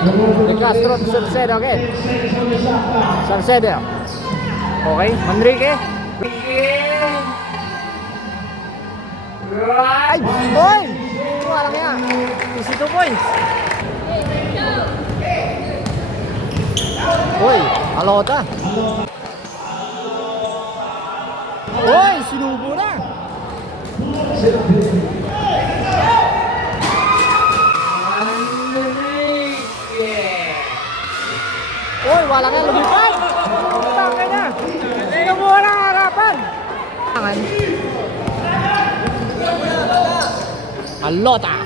De Castro to Salcedo again. Salcedo. Okay, Manrique. Right! Boy! Walang yan. 52 points. Uy, Alota. Uy, sinubo na. Uy, walang yan. Lumipad. Tangay na. Sinubo na ang harapan. Alota.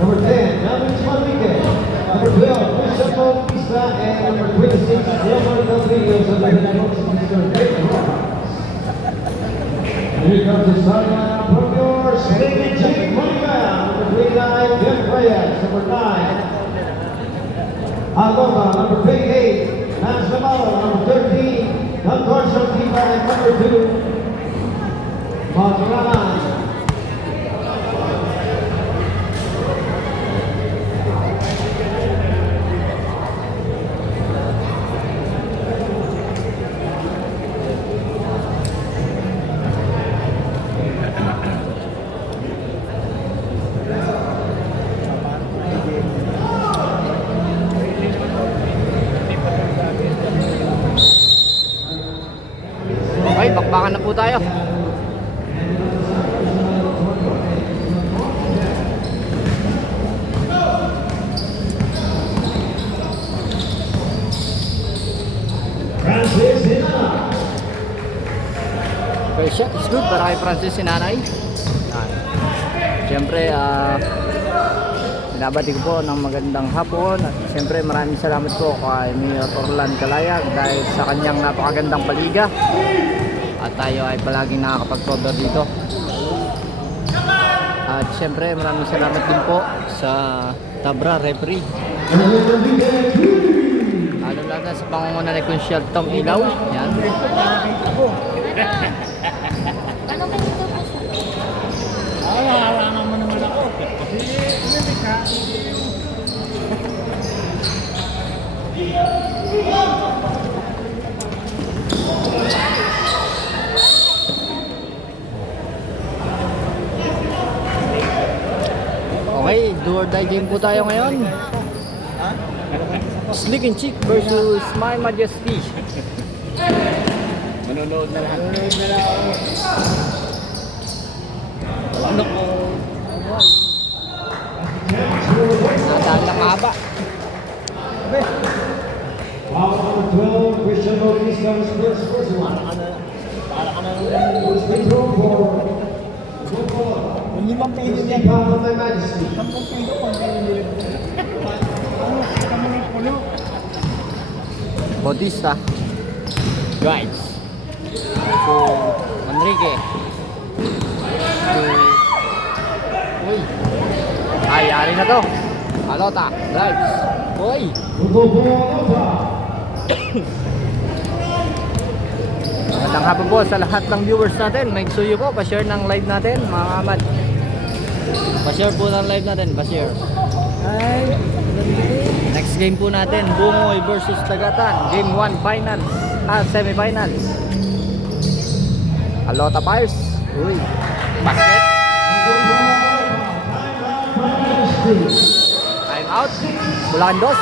Number 10, Melvin Manrique. Number 12, Christian Bautista. And number 26, Gilbert Rodriguez of the Here comes the starting lineup from your State Chief Monica. Number 39, Jeff Reyes. Number 9, Aloma. Number 28, Lance Lamalo. Number 13, Don Corso Tipa. And number 2, Madraman. Okay, bakbakan na po tayo. Francis Hinala. Okay, shot is good para kay Francis Sinanay. Siyempre, binabati ko po ng magandang hapon at siyempre maraming salamat po kay Mayor Orlan Calayag dahil sa kanyang napakagandang paliga at tayo ay palaging nakakapag-cover dito. At siyempre maraming salamat din po sa Tabra Referee, lalo sa pangunguna ni Consyal Tom Ilaw. Yan. Harangan mo naman ako. Hindi ka. Okay, do or die game po tayo ngayon. Slick and Chick versus My Majesty. Manonood na lahat. Ano po? Nadaan na mahaba. Number 12, Christian Bautista was first one. Para ka na Who's been thrown for Hindi bang piso Christian yan? Power of my Majesty. 10 piso kung kayo nilip. Ano? Kami ng pulo. Bautista. Guys. So, Manrique. Uy. Ay, ari na to. Alota. Drives. Uy. Magandang hapon po sa lahat ng viewers natin. May suyo po, pa-share ng live natin, mga kamad. Pa-share po ng live natin, pa-share. Next game po natin, Bungoy versus Tagatan. Game 1 finals, semifinals. Alota Pires. Uy. Basket. Time out. Bulacan Dos.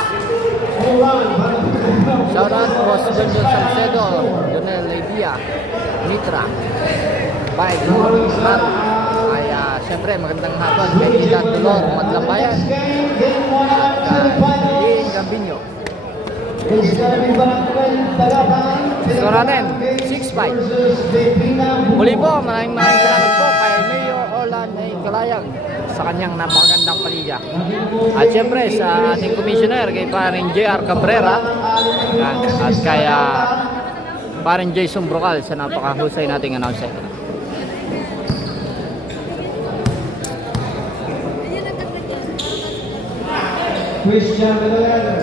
Shout out Boss Jojo Salcedo, Jonel Leidia, Mitra, Bye, Matt. Ay, syempre magandang hapon kay Tita Tulor, Madlambayan, at Iing Gambino. Score natin, 6-5. Muli po, maraming salamat po kay Mayor Orlan Calayag sa kanyang napakagandang paliga. At syempre sa ating commissioner kay paring JR Cabrera at kaya paring Jason Brocal sa napakahusay nating announcer. Christian Villanueva.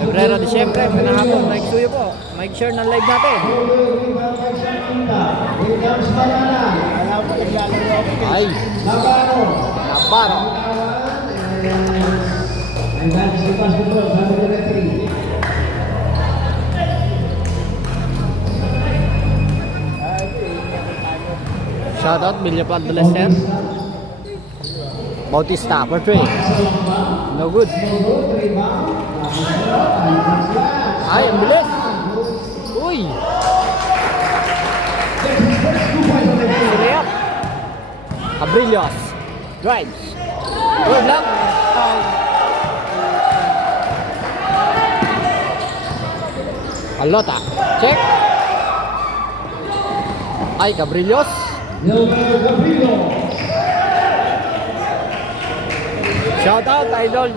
Febrero, Disyembre, magandang hapon. Mike Suyo po. Mike share ng live natin. Rebound by Sean Quinta. Here comes Marana. Ay, Navarro. Navarro. And that's the pass control. Sabi ng referee. Shoutout, Villapal de Lester. Bautista for 3. No good. Ay, ang bilis. Uy. Siriyap. Abrillos. Drives. Good luck. Alota. Check. Ay, Cabrillos. Wilmer Gabriel. Shout out Idol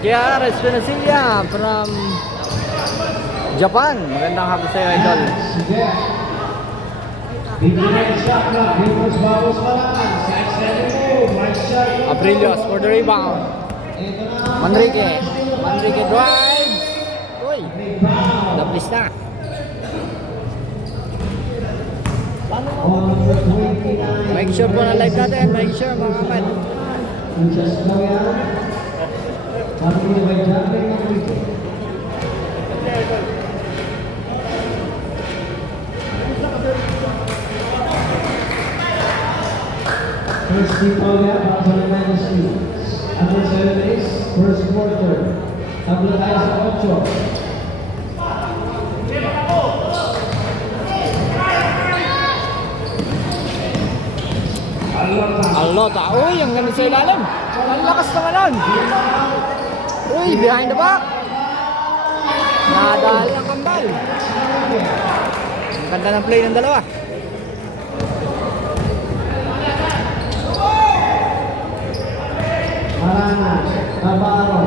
JR Espinacilla from Japan. Magandang hapon sa iyo, Idol. Abrillos for the rebound. Manrique. Manrique drives. Uy. Dablis na. Make sure po na live natin. Make sure mga kamat. First team Paulia para sa United States. Under 7 days, first quarter. Tabla tayo sa 8. Alota. Uy, ang ganda sa ilalim. Ang lakas naman nun. Uy, behind the back. Nadahal ang kambal. Ang ganda ng play ng dalawa. Marana, Navarro.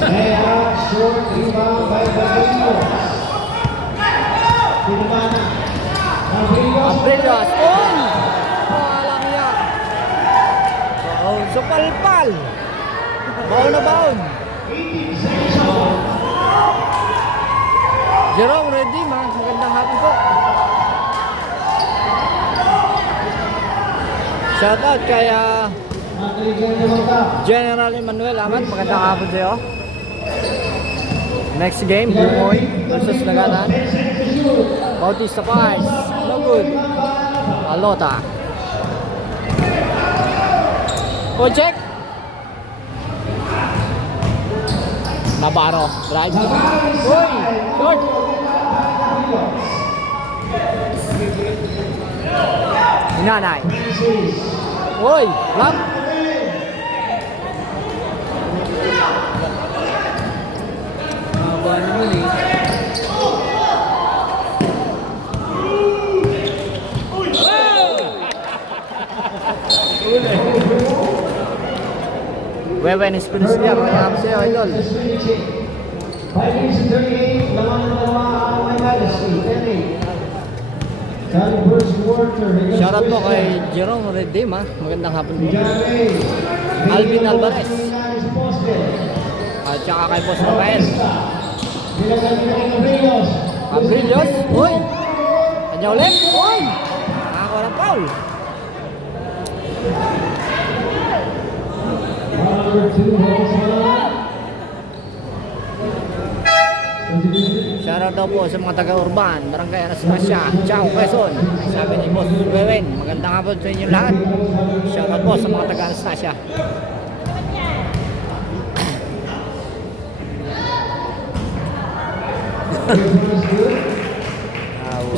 Layup, short rebound by Gabriel. Tinumana. Gabriel. Abrillos. Uy! Walang yan. Baon sa palpal. Baon na baon. Jerome ready ma. Magandang hapon po. Shoutout kay General Emmanuel Amat. Magandang hapon sa iyo. Next game, Bumoy versus Nagatan. Bautista Pais. No good. Alota. Check. Navarro. Drive. Uy! Short. Inanay. Uy! Block. Wewen Espinacilla, magandang sa iyo, Idol. 5 minutes and 38, laman ng dalawa ang United States. 10-8. First quarter. Shoutout po kay Jerome Redima. Magandang hapon po. Alvin Alvarez. At saka kay Boss Rafael. Abrillos. Uy! Kanya ulit. Uy! Nakakuha ng foul. Shoutout daw po sa mga taga-urban, Barangay Anastasia, Ciao, Quezon. Sabi ni Boss Wewen, magandang hapon sa inyo lahat. Shoutout po sa mga taga-Anastasia.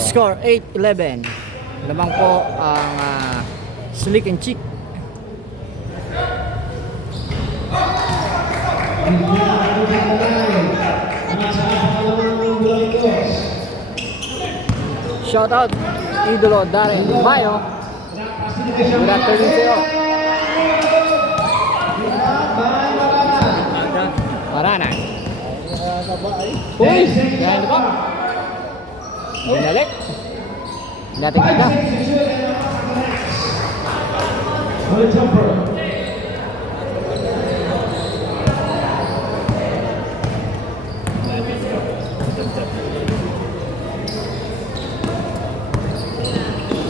Score 8-11. Lamang po ang Slick and Chick. Shout out Idolo Darren Mayo. Good afternoon sa'yo. Marana. Uy! Kaya ba? Binalik. Natin kita. on the jumper.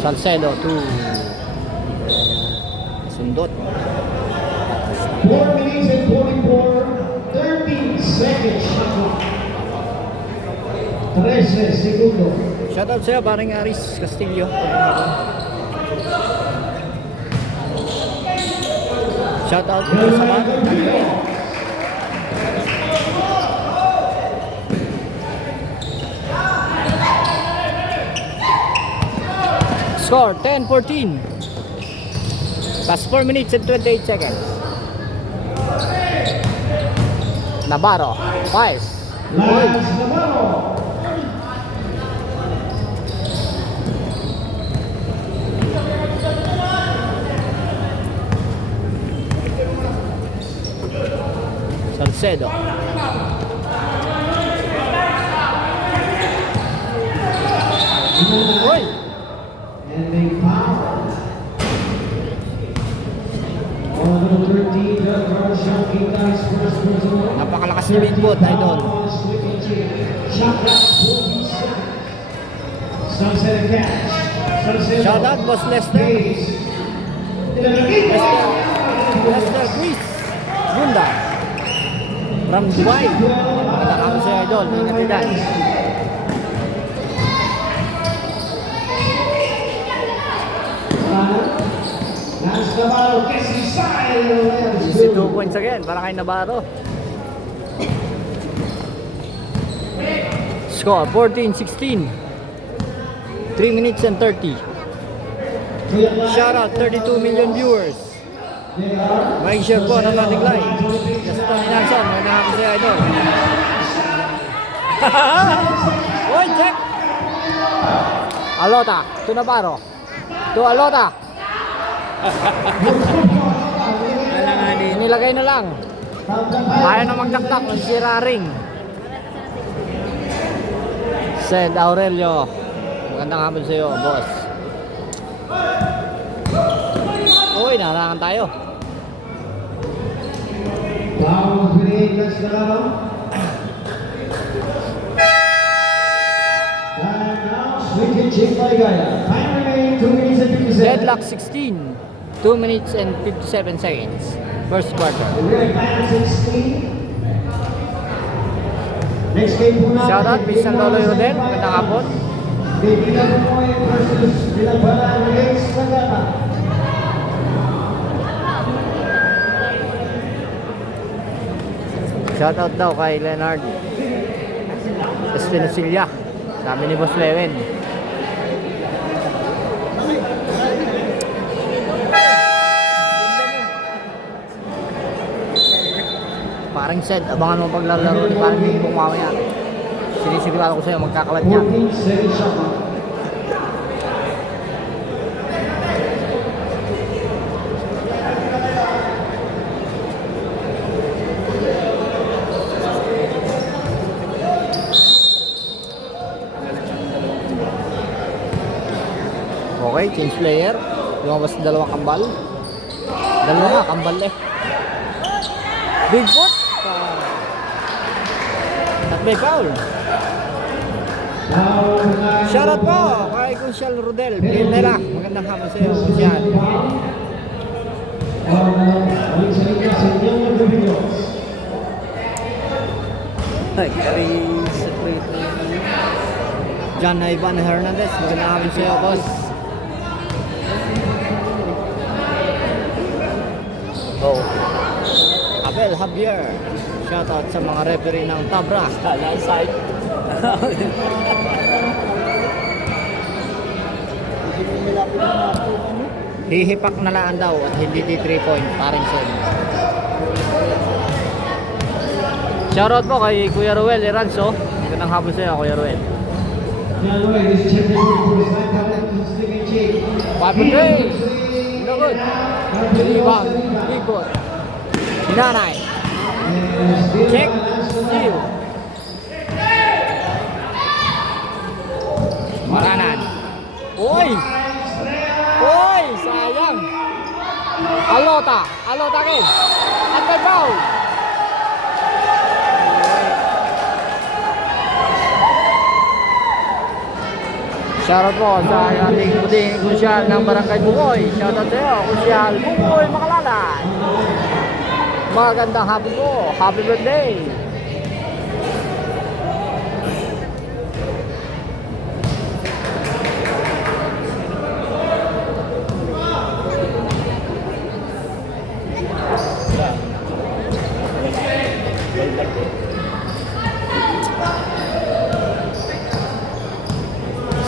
Salcedo to sundot. 4 minutes and 13 seconds shot clock. 13 segundos. Shoutout sa'yo, paring Aris Castillo. Shoutout sa mga score 10-14. Past 4 minutes and 28 seconds. Navarro fires. Lance Navarro. Salcedo. Uy! Ending foul. On number 13, the third shot, Kita's first personal. Napakalakas ni Bigfoot, idol. Shot clock 40 seconds. Sunset catch. Sunset. Shoutout, Boss Lester. Lester Chris Gunda from Dubai. Magandang hapon sa'yo, idol. Ingat ka dyan. Lance Navarro gets inside. Si 2 points again para kay Navarro. Score 14-16. 3 minutes and 30. Shout out 32 million viewers. Make-share po ng ating live. Gaston Nelson, magandang hapon sa'yo, idol. Uy, check! Alota to Navarro. To Alota. Nilagay na lang. Ayaw na magdakdak ng sira ring. Said Aurelio. Magandang hapon sa iyo, boss. Uy, naharangan tayo. Foul 28, Lance Navarro. And now, switching Chief Ligaya. Time remaining 2 minutes and 57. Deadlock 16. 2 minutes and 57 seconds. First quarter. We're at 16. Next game po natin. Shout out, Pisan Loloy Rodel. Magandang hapon. Bibigyan mo versus Bilabaran Lex Tagata. Shout out daw kay Leonard Espinosilia. Sabi ni Boss Lewen. Parang said, abangan mo paglalaro ni parang yung mamaya. Sinisigurado ko sa'yo, magkakalat niya. 14 seconds shot. Okay, change player. Lumabas na dalawang kambal. Dalawa nga, kambal eh. Bigfoot. At may foul. Shoutout po kay Kunsyal Rodel. Pinela. Magandang hapon sa iyo, Kunsyal. Ay, John Ivan Hernandez. Magandang hapon sa iyo, boss. Oh. Abel Javier. Shoutout sa mga referee ng Tabra. Side. Hihipak na laan daw at hindi di 3 point. Paring sen. Shoutout po kay Kuya Ruel Iranzo. Magandang hapon sa iyo, Kuya Ruel. Papunday! Lagod! Ibang, Bigfoot, Nanay, check, seal, Maranan, Uy! Uy! Sayang! Alota again. At may foul. Shoutout po sa ating puting konsyal ng Barangay Bukoy. Shoutout sa iyo, konsyal Bukoy Makalalan. Magandang hapon po. Happy birthday.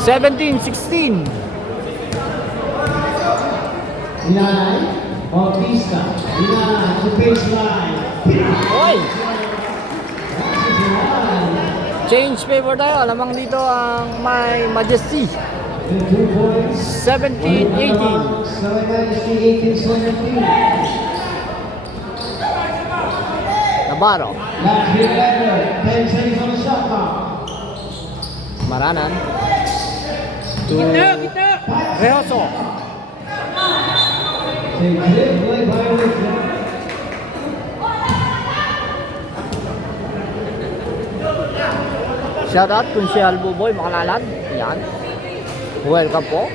Seventeen, 16. Inanay, Bautista. Inanay, to baseline. Oy! Change favor tayo. Lamang dito ang My Majesty. 2 points. 17, 18. Sorry, Majesty, 18-17. Navarro. Last hit letter, 10 seconds on the shot clock. Maranan. To Rehoso. Take it, play by Richard. Shoutout kung si Albuboy Makalalan. Yan. Welcome po.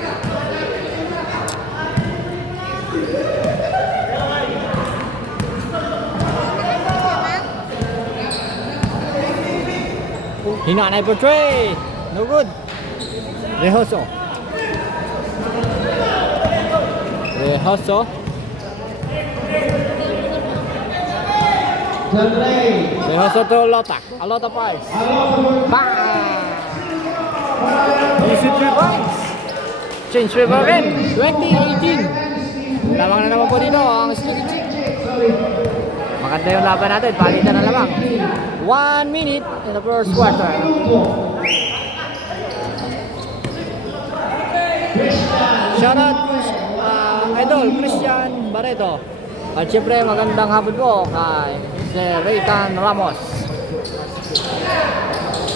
Hinanay for Trey. No good. Rehoso. Rehoso. Dudley. Rehoso to Alota. Alota Pies. Bang! Easy 3 points. Change favor again. 20-18. Lamang na naman po dito ang Sticky Chick. Maganda yung laban natin. Palitan na lamang. 1 minute in the first quarter. Shoutout Idol Christian Barreto. At syempre magandang hapon po kay Sir Raytan Ramos.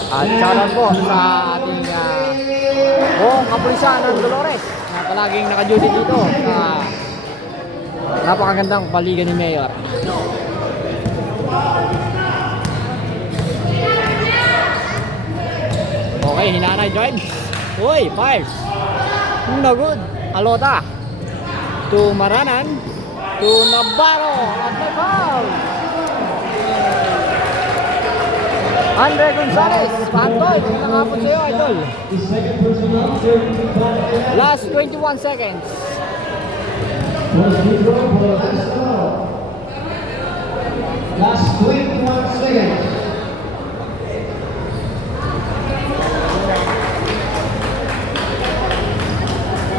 At shoutout po sa ating buong kapulisan ng Dolores na palaging naka-duty dito sa napakagandang paligan ni Mayor. Okay, hinanay drives. Uy, fires. No good. Alota. To Maranan. To Navarro. At may foul. Andre Gonzalez. Pantoy. Magandang hapon sa iyo, Idol. The second person up, 35. Last 21 seconds. Was withdrawn for the last foul. Last 21 seconds.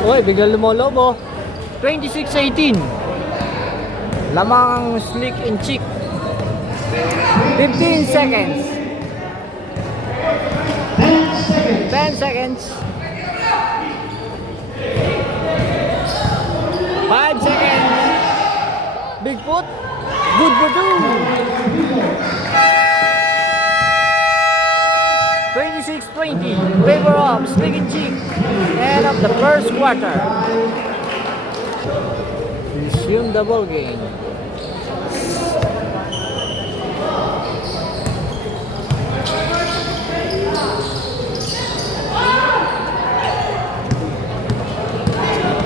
Uy, biglang lumolobo. 26-18. Lamang Slick and Chick. 15 seconds. 10 seconds. 10 seconds. 5 seconds. Bigfoot. Good for 2. 26-20. Favor of Slick and Chick. End of the first quarter. Resume the ball game.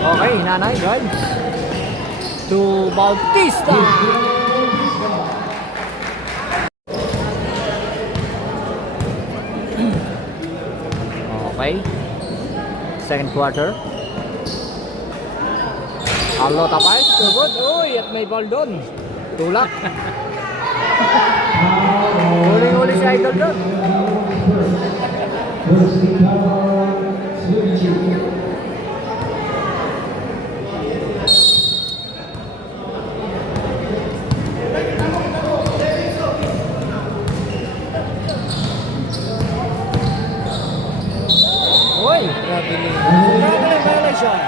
Okay, hinanay drives to Bautista. Okay. Second quarter. Alota pa. So good. Uy, at may ball doon. Tulak. Huling-huli si Idol doon. First recover, switching. Uy, traveling. Traveling violation.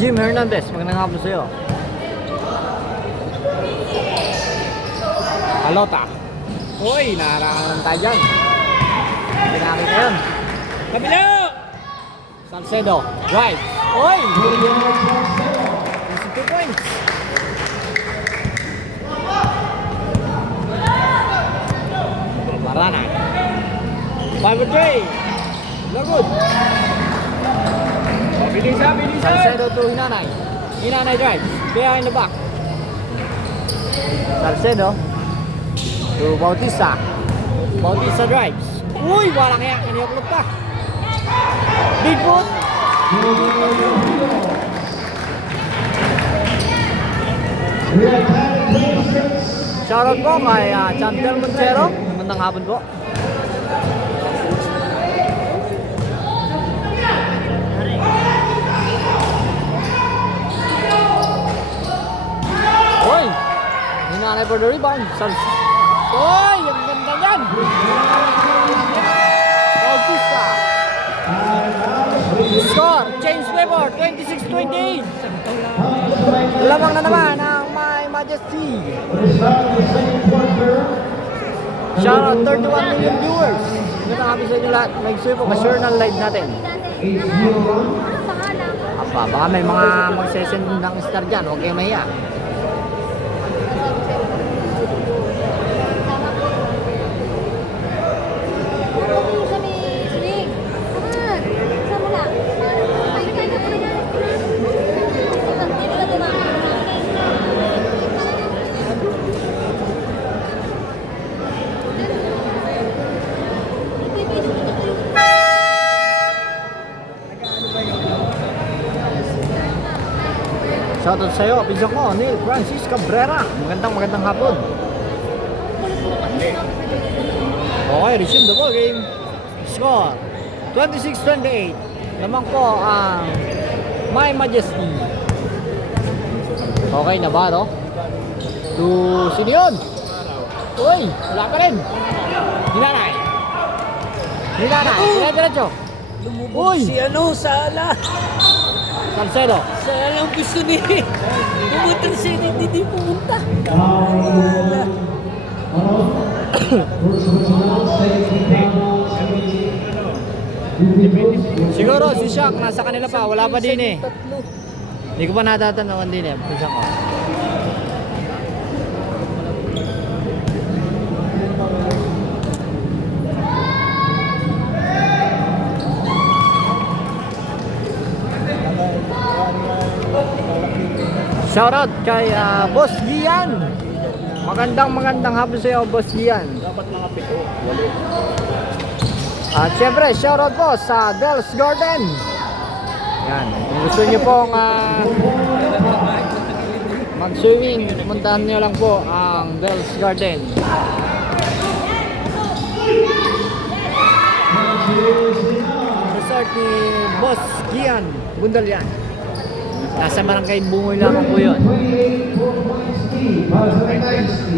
Jim Hernandez, magandang hapon sa'yo. Alota. Uy, naharangan tayo dyan. Hindi nakita yun. Kabila! Salcedo, drive. Uy! 2 points. Barana. 5-3. No good. Bilisan, bilisan! Salcedo to Hinanay. Hinanay drives. Behind the back. Salcedo to Bautista. Bautista drives. Uy, walang kaya. Kaniuklog pa. Big boot. We are tied at 26. Shoutout po kay Chantel Montero. Magandang hapon po. Uy! Hinanay for the rebound. Uy! Ang ganda yan! Bautista. Score! Change favor! 26-28. Lamang na naman ang My Majesty. Shoutout 31 million viewers. Magandang hapon sa inyo lahat. Mag-suyo po ka-share ng live natin. Apa, baka may mga mag-session ng star dyan. Huwag kayo mahiya. Shoutout sa'yo, pinsan ko, Neil Francis Cabrera. Magandang hapon. Okay, resume the ball game. Score, 26-28. Lamang po ang My Majesty. Okay na ba, no? To sino yun? Uy, wala pa rin. Hinanay. Dire-diretso. Lumubog Uy! si Sala. Salcedo. Sala ang gusto ni. Pumunta siya, hindi pumunta. Sala. Siguro si Shaq nasa kanila pa, wala pa din eh. Tatlo. Hindi ko pa natatanawan din eh, pinsan ko. Shoutout kay Boss Gian. Magandang hapon sa iyo, Boss Gian. Dapat mga 7, 8. At syempre, shoutout po sa Del's Garden. Yan. Kung gusto niyo pong mag-swimming, pumuntahan niyo lang po ang Del's Garden. Resort ni Boss Gian Bundalian. Nasa Barangay Bungoy lamang po yun. 28 points lead para sa Dynasty.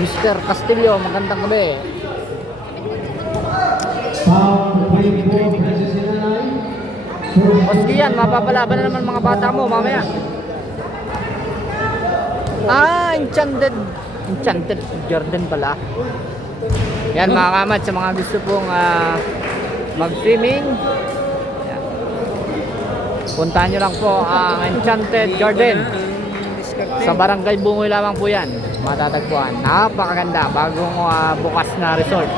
Mr. Castillo, magandang gabi. Foul, 24, Princess Hinanay. Boss Gian, mapapalaban na naman mga bata mo mamaya. Enchanted Jordan pala. Yan mga kamat, sa mga gusto pong mag-swimming, yan. Puntahan nyo lang po ang Enchanted Garden. Sa Barangay Bungoy lamang po yan. Matatagpuan. Napakaganda. Bagong bukas na resort.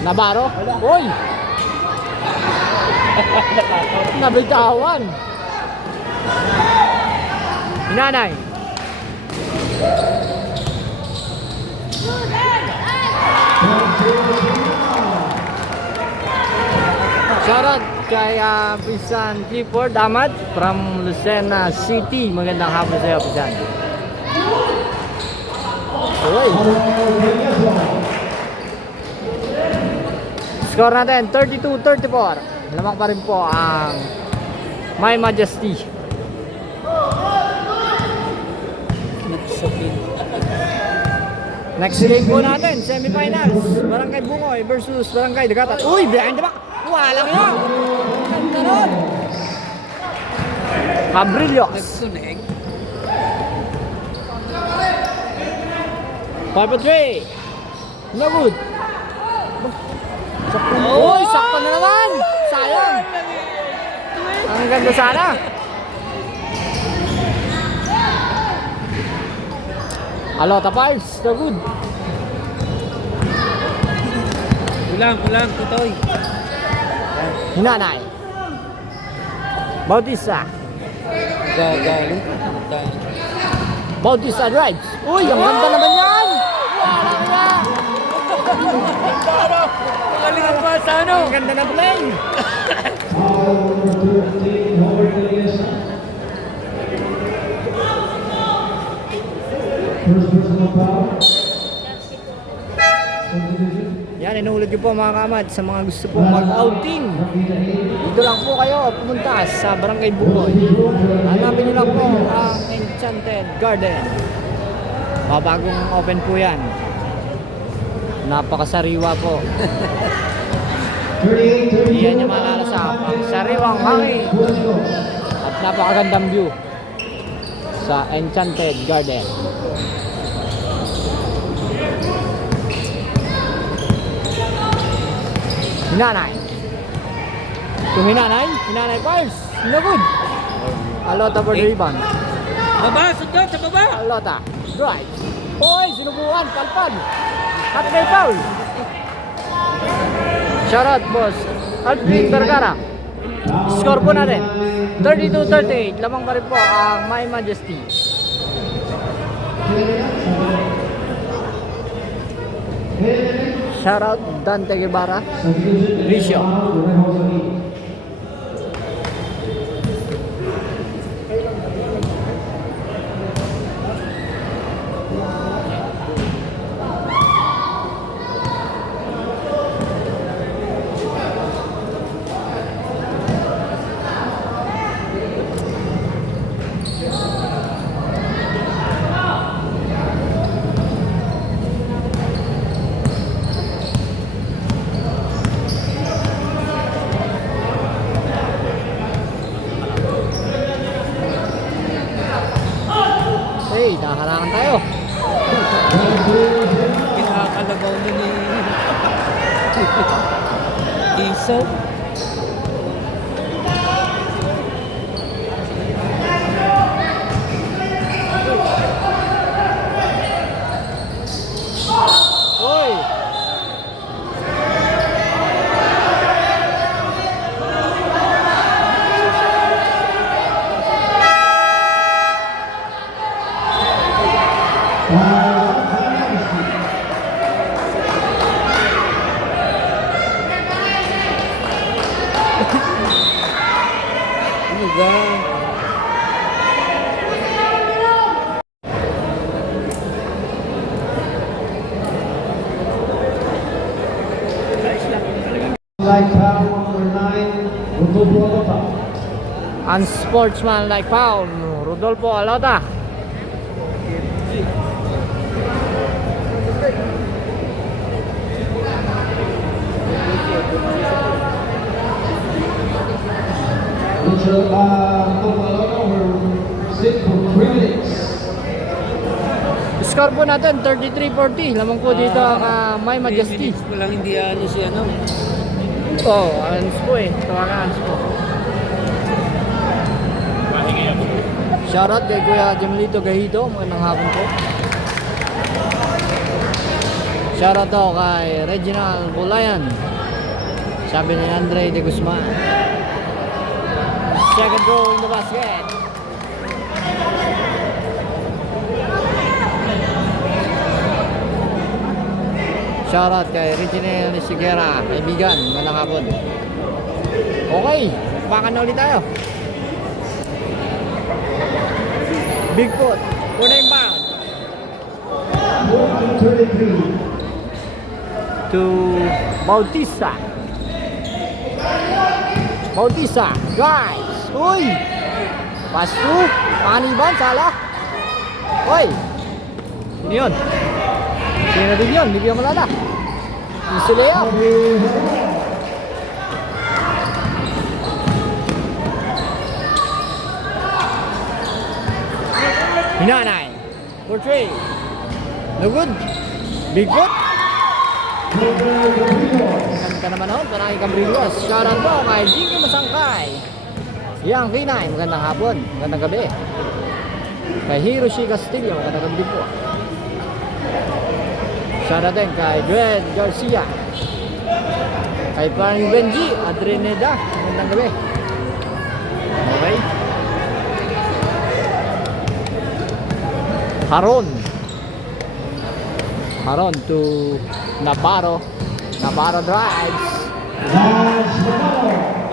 Navarro? Uy! Nabitawan. Hinanay. Shoutout kay Pisan Clifford Ahmad from Lucena City. Magandang hapon sa iyo, Pisan. Uy! Score natin, 32-34. Lamang pa rin po ang My Majesty. Nagsapin. Next game po natin, semifinals. Barangay Bungoy versus Barangay Dagatan. Uy, behind the back. Walang yun. Ganda nun. Cabrillos. Nagsunig. 5-3. No good. Sakto. Uy, sakto na naman. Sayang. Ang ganda sana. Alota Pipes, no good. Kulang, tutoy. Hinanay. Bautista. Galing. Bautista drives. Uy, ang ganda naman yan. Walang na. Magaling ang basa, ano? Ang ganda na play. Foul number 13, Howard Elias. First personal foul. Subdivision. Yan, inuulit ko po mga kamad sa mga gusto pong mag-outing. Dito lang po kayo pumunta sa Barangay Bungoy. Hanapin nyo lang po ang Enchanted Garden. Bagong open po yan. Napakasariwa po. 38-30. Iyan yung malala sa sariwang hangin at napakagandang view sa Enchanted Garden. Hinanay. Kung hinanay Pars. No good. Alota for the rebound. Baba, sundot sa baba. Alota. Drive. Hoy, sinubukan. Palpad. At may foul. Shoutout, boss. Alvin Vergara. Score po natin. 32-38. Lamang pa rin po ang My Majesty. Shoutout Dante Guevara. Ricio. Hey, nakahalangan tayo. Kinakalabaw na ni Iso. Hoy! Ano ba? Like foul number 9, Rodolfo Alota. Unsportsmanlike foul. Rodolfo Alota. Rodolfo Alota will sit for 3 minutes. Score po natin 33-40. Lamang po dito ang My Majesty. Walang hindi ano si ano. Oh, Ans po eh. Tawagan Ans po. Shoutout kay Kuya Jamilito Gahito. Magandang hapon po. Shoutout daw kay Reginald Bulayan. Sabi ni Andre de Guzman. Second goal in the basket. Shoutout kay Reginald Sigera. Kaibigan, magandang hapon. Okay, bakan na ulit tayo. Bigfoot, for the inbound. 33. To Bautista. Bautista drives. Uy! Pass through. Panganiban, Salah. Uy! Sino yun? Sino din yun? Hindi ko malala. Easy layup. Hinanay. For 3. No good. Big foot. Ganda naman ako. Panay Cabrillos. Shoutout po kay Jinky Masangkay. Yang K9. Magandang hapon. Magandang gabi. Kay Hiroshi Castillo. Magandang gabi din po. Shoutout din kay Dred Garcia. Kay Parang Benji Adreneda. Magandang gabi. Okay. Haron to Navarro. Navarro drives.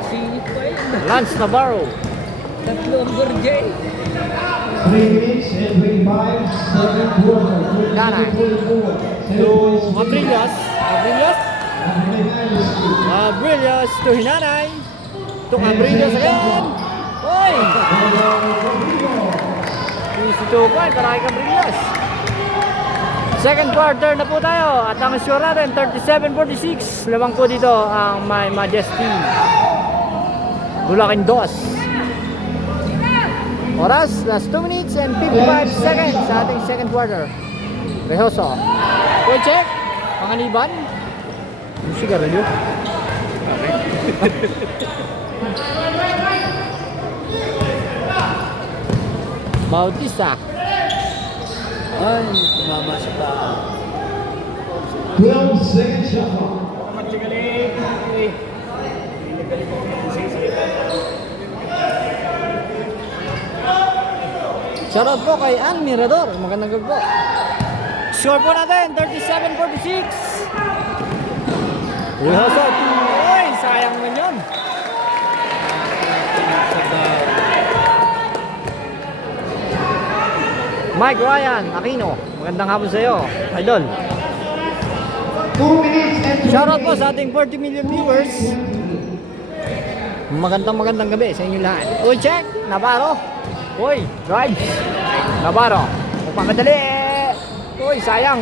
Singit pa yun. Lance Navarro. Tatlo ang Gorjay. 3 minutes and 25 second quarter. Gana. To Abrillas. Abrillas to Hinanay. To Abrillas again. Oy! Easy to point para kay Cabrillas. Second quarter na po tayo at ang score natin 37-46. Lamang po dito ang My Majesty Bulacan 2. Oras, last 2 minutes and 55 seconds sa ating second quarter. Rehoso. Full check. Panganiban. Yung sigarilyo. Bautista. Ay, tumama sa pa. 12 second shot clock. Shoutout po kay Ann Mirador. Magandang gabi po. Score po natin, 37-46. Rehoso. Uy, sayang man yun. Mike Ryan Aquino. Magandang hapon sa iyo, idol. 2 minutes and 28 Shoutout po sa ating 40 million viewers. Magandang gabi sa inyo lahat. Uy, check. Navarro. Uy, drive. Navarro. Magpapadali. Uy, sayang.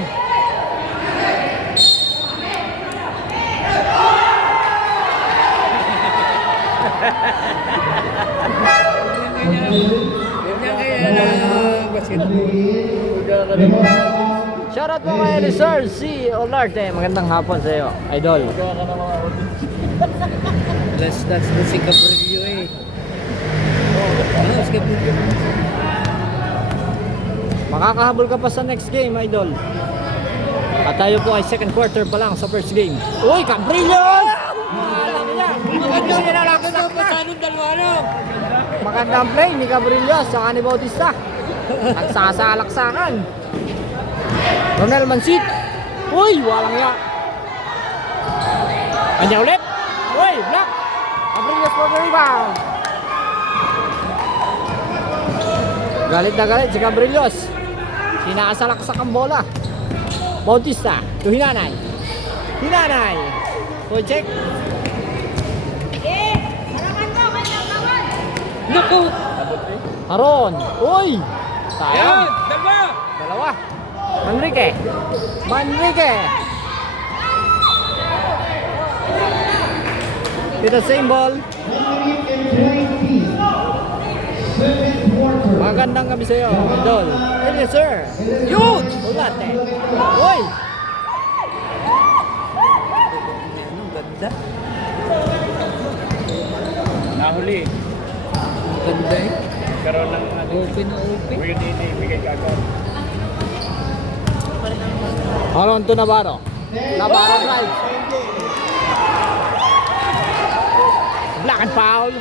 Ganyan kaya na basketball. Shoutout po kay Sir C. Olarte. Magandang hapon sa iyo, idol. That's the si Cabrillo eh. Oh, si Cabrillo. Makakahabol ka pa sa next game, idol. At tayo po ay second quarter pa lang sa first game. Uy, Cabrillos! Alam niya, magandang sinalaksak na. Pasanong dalawa no? Magandang play ni Cabrillos sa ni Bautista. Nagsasalaksakan. Ronel Mansit. Uy, walang ya. Kanya ulit. Uy, block. Cabrillos for the rebound. Galit na galit si Cabrillos. Sinasalaksak ang bola. Bautista to Hinanay. Hinanay. Full check. Naku! Haron. Uy. Sayang. Dalawa! Dalawa. Manrique. With the same ball. 1 minute and 20 second quarter. Magandang gabi sa'yo, idol. Yes, sir. Yun! Ulat eh. Uy! Ano, ganda. Nahuli. Ganda eh. Karoon ng Open na open. Ngayon hindi ibigay ka agad. Haron to Navarro. Navarro drive. Black and foul.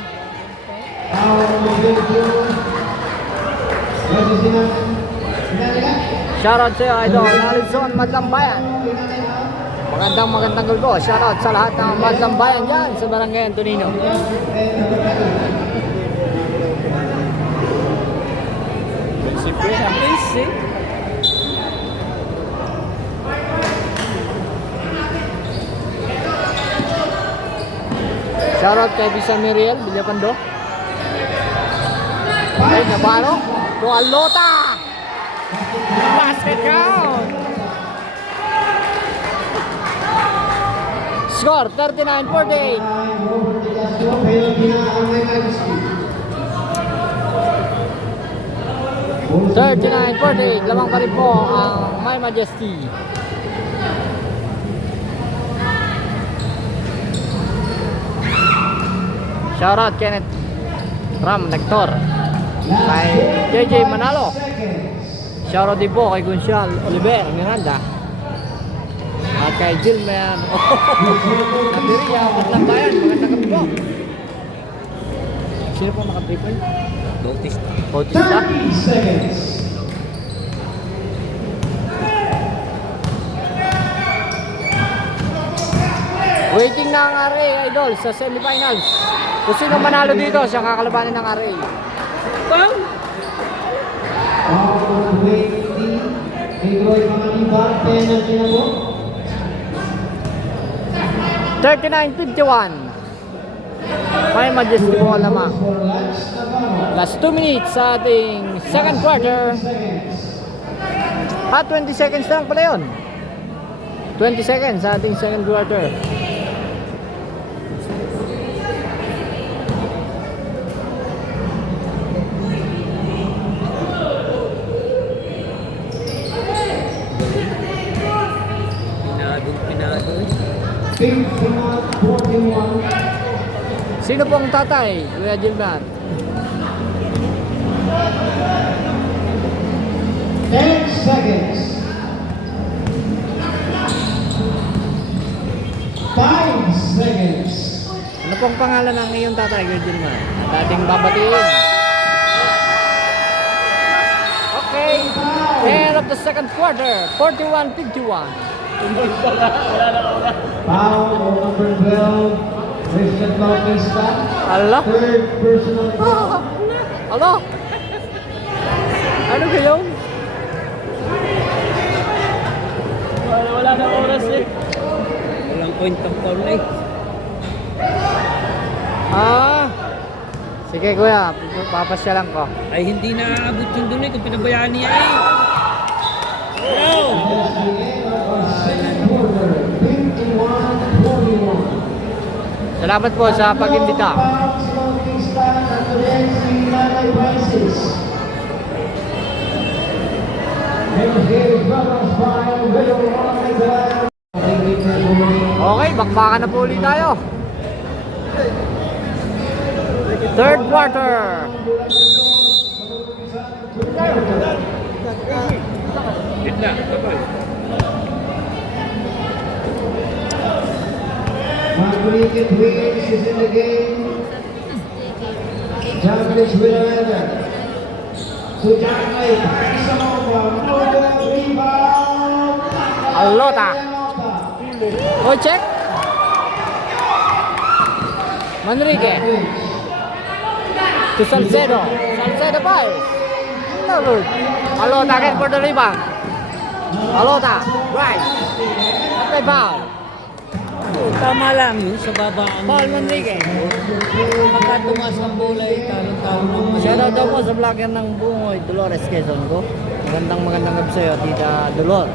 Shoutout sa'yo, idol. Alison Madlambayan. Magandang gol po. Shoutout sa lahat ng Madlambayan dyan sa Barangay Antonino. Nice eh. Shoutout kay Bisa Miriel Villapando. Ay, Navarro. To Alota. Basket count. Score 39-48. Penalty na ang may majesty. 39-48. Lamang pa rin po ang My Majesty. Shoutout Kenneth Ram Nector. Kay JJ Manalo. Shoutout din po kay Gunsyal Oliver Miranda. At kay Gilmer Nabiria Matlambayan. Magandang gabi po. Sino po naka-triple? Bautista. Bautista? 30 seconds. Waiting na ang RA Idol sa semifinals. Kung sino manalo dito, siya kakalabanin ng RA. Bang! All 20. Negroy Pangaliban. Penalty na po. 39-51. My Majesty po lamang. For Lance Navarro. Last 2 minutes sa ating second quarter. Seconds. 20 seconds lang pala yun. 20 seconds sa ating second quarter. Pinado. 51-41. Sino pong tatay? Kuya Gilbert. 10 seconds. 5 seconds. Ano pong pangalan ng iyong tatay, Kuya Gilbert? At ating babatiin. Okay. End of the second quarter. 41-51. Foul on number 12. Christian Bautista. Ala? Third personal foul. Alo? Ano kayo? Wala na oras eh. Walang point of foul eh. Sige kuya, papasyalan ko. Ay hindi na aabot yung dun eh kung pinabayaan niya eh. Hello! That's the end of our second quarter. 51-41. Salamat po sa pag-imbita. Foul si Bautista at the next three Nanay Prices. Next game, brothers by Rio Orlando. Okay, bakbakan na po ulit tayo. Third quarter. Gitna. Kapal. Marguerite Twins is in the game. Douglas Williams. Sujanay, Paisama, Noda, rebound. Alota. Oh, check. Manrique. To Salcedo. Salcedo boy. No good. Alota again for the rebound. Alota. Right. At may foul. Tama lang yun sa babaan. Paul Manrique. Pagka tumas ng bola eh, talong-talong. Shoutout daw po sa vlogger ng Bungoy, Dolores Quezon ko. Magandang gabi sa'yo, Tita Dolor.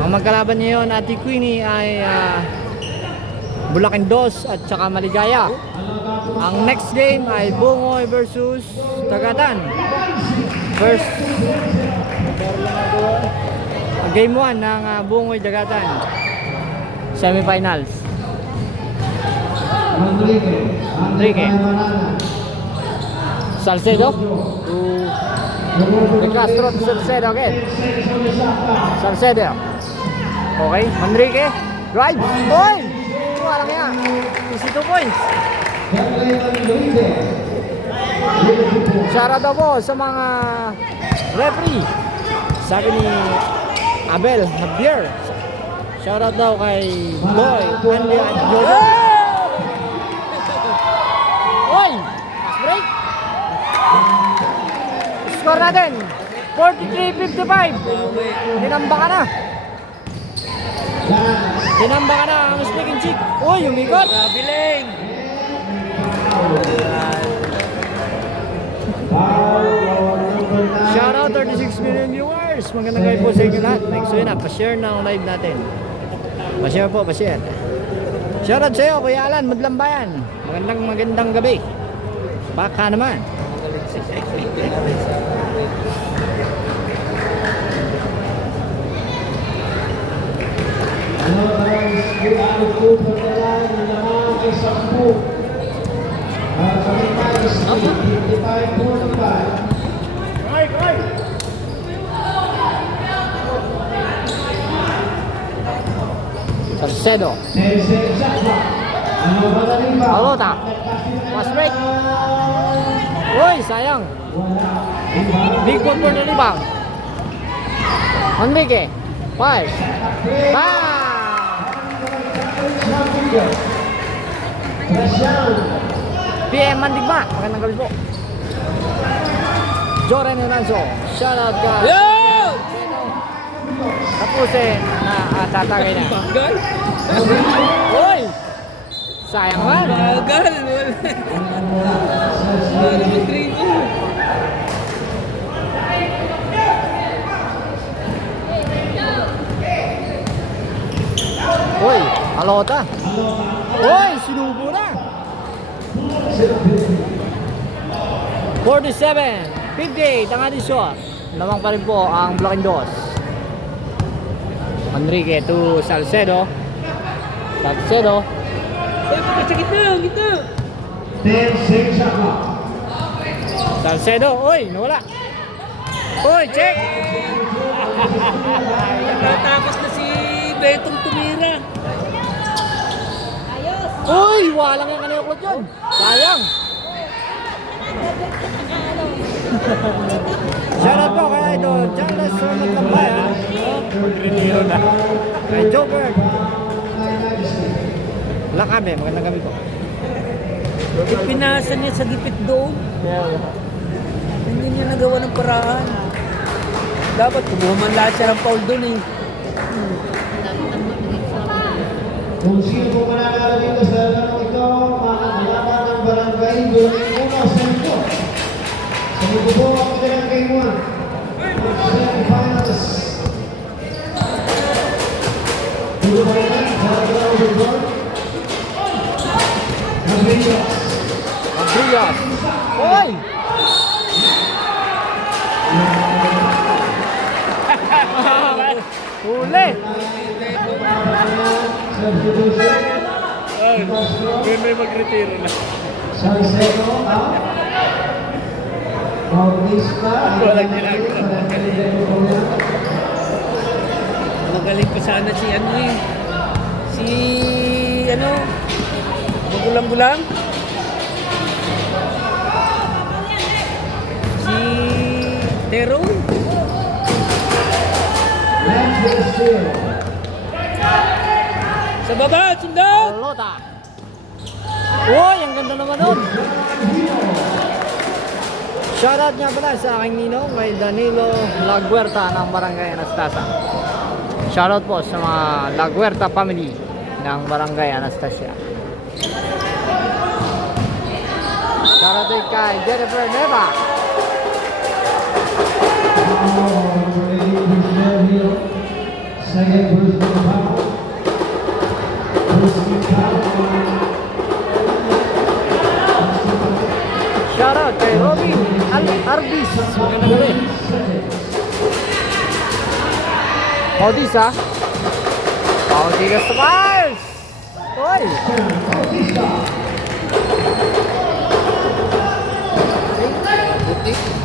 Ang magkalaban niyo yun, Ate Queenie, ay Bulacan 2 at saka Maligaya. Ang next game ay Bungoy versus Tagatan. First game 1 ng Bungoy Tagatan. Semifinals. Manrique. Salcedo to De Castro to Salcedo again. Salcedo. Okay, Manrique. Drive. Point! Wala kaya. 52 points. Shoutout daw po sa mga referee. Sabi ni Abel Javier. Shoutout daw kay Boy, Andy at Jordan. Oy! Fast break. Score natin. 43-55. Tinamba ka na. Tinamba ka na ang sneaking chick. Uy, umikot. Kabiling! Viewers, magandang gabi po sa inyo lahat. Thanks so na, pa-share ng live natin. Pa-share po, pa-share. Shoutout sa iyo, Kuya Alan, Madlambayan. Magandang gabi. Baka naman. Ano guys, ano po pagkalaan ng naman ay 10. Kami tayo is 55-45. Salcedo. Ano ba na rin ba? Alota. Pass break. Uy, sayang. Big one for the rebound. Enrique. Pass. Bang! PM Mandigma. Magandang gabi po. Joren Hernanzo. Shout out ka. Yo! Tapusin na tatagay na. Bagal. Uy! Sayang man. Bagal. Wala naman 3-0. Uy! Alota. Uy! Sinubo na. 47, 58 ang adisyon. Lamang pa rin po ang Bloquindos. Enrique to Salcedo. Salcedo. Ay, sa gitna. 10 seconds shot clock. Salcedo. Uy! Nawala. Uy! Check! Natatakos na si Betong tumira. Uy! Walang yung kanina uklot yun. Sayang. Shoutout po kaya ito. Charles Sormat Lambaya. Retiro na. Kay Joker. Lakabe. Magandang gabi po. Pinasa niya sa gipit doon. Hindi niya nagawa ng paraan. Dapat kumuha man lahat siya ng foul doon eh. Kung sino po mananalo dito sa larong ito, makakalaban ng barangay doon ay una sa ito. Sa mundo po ang barangay 1. Semifinals. Tulo ba yan? Sa larong ito? Rodriguez. Rodriguez. Uy! Huli! Substitution. May mag-retiro na. Salcedo out. Bautista. Walang ginagawa. Magaling pa sana si ano eh. Si ano? Magulang-gulang? Si Tero? Sa baba, sundot! Lota. Uy! Ang ganda naman nun. Shoutout nga pala sa aking ninong kay Danilo Laguerta ng Barangay Anastasia. Shoutout po sa mga Laguerta family ng Barangay Anastasia. Shoutout din kay Jennifer Neva. Second personal foul. Shoutout kay Robin Arbis. Magandang gabi. Bautista. Bautista sa Pars. Uy!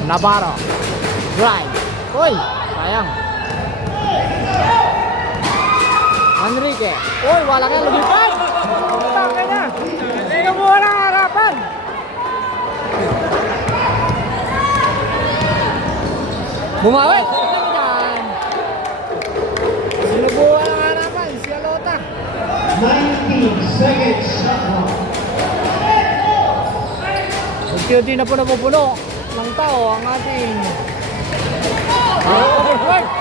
Navarro. Drive. Uy! Sayang. Enrique. Uy! Wala nga lumipad. Taka na. Sino mo walang harapan? Bumawi. Sinubuhan ang harapan, si Alota. 19 seconds shot clock. Unti-unti na po napupuno ng tao ang ating overwork.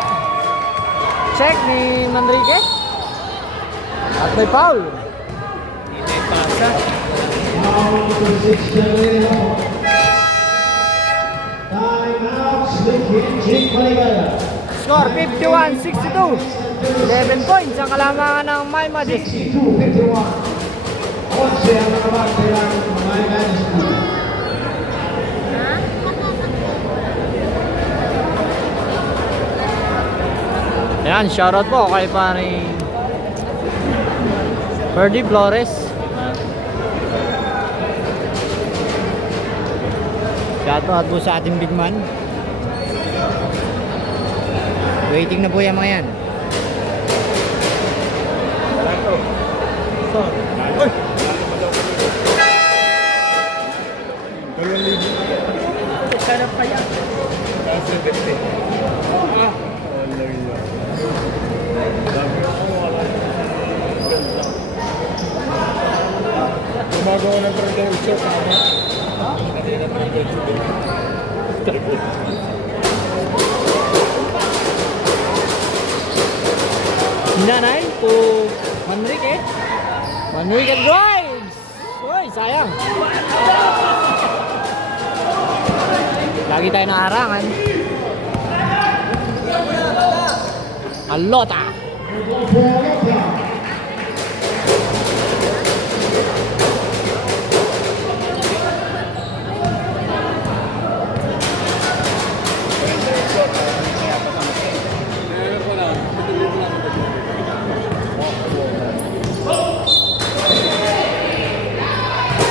Check ni Manrique. At may foul. Hindi may pasa. Number 6 January. Time out. Jake Maligaya. Score 51-62. 11 points ang kalamangan ng My Majesty. 52-51. 11 ang nakaban kailangan ng My Majesty. Ayan, shoutout po kay paring Ferdy Flores. Shoutout po sa ating big man. Waiting na po yung mga yan. Sarap kaya. Gumagawa ng producer tama. Nanay to Manrique. Manrique drives. Uy, sayang. Lagi tayo nakarangan. Alota.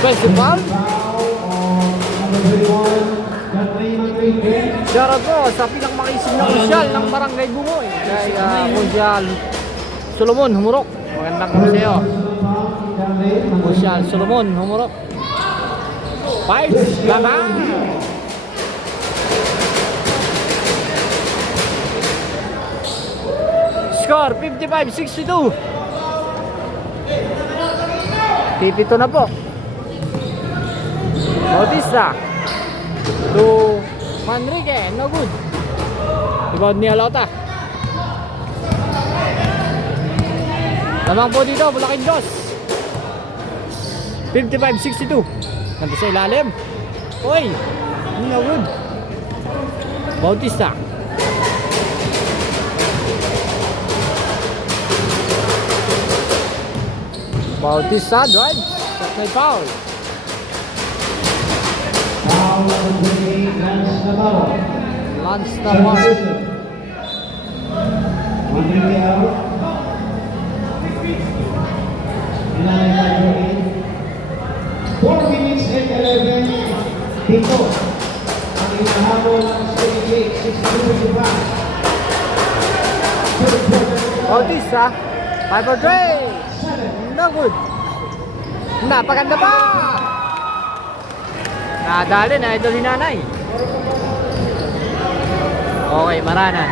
Festival. Shoutout po sa pinakamakisig na konsyal ng Barangay Bungoy kay Konsyal Solomon Humurok. Magandang gabi sa iyo. Konsyal Solomon Humurok. Fights laban. Score 55-62. Pipito na po. Bautista to Manrique, no good. Rebound ni Alota. Lamang po dito, Bulacan Dos. 55-62. Nandito sa ilalim. Uy, no good. Bautista. Bautista drives. At may foul. Lance Navarro. Four minutes and 11 dito. Ang inahabol ng State League, 62-55. Bautista. 5-3. No good. Napaganda pa. Nadali na idol ni nanay. Okay, Maranan.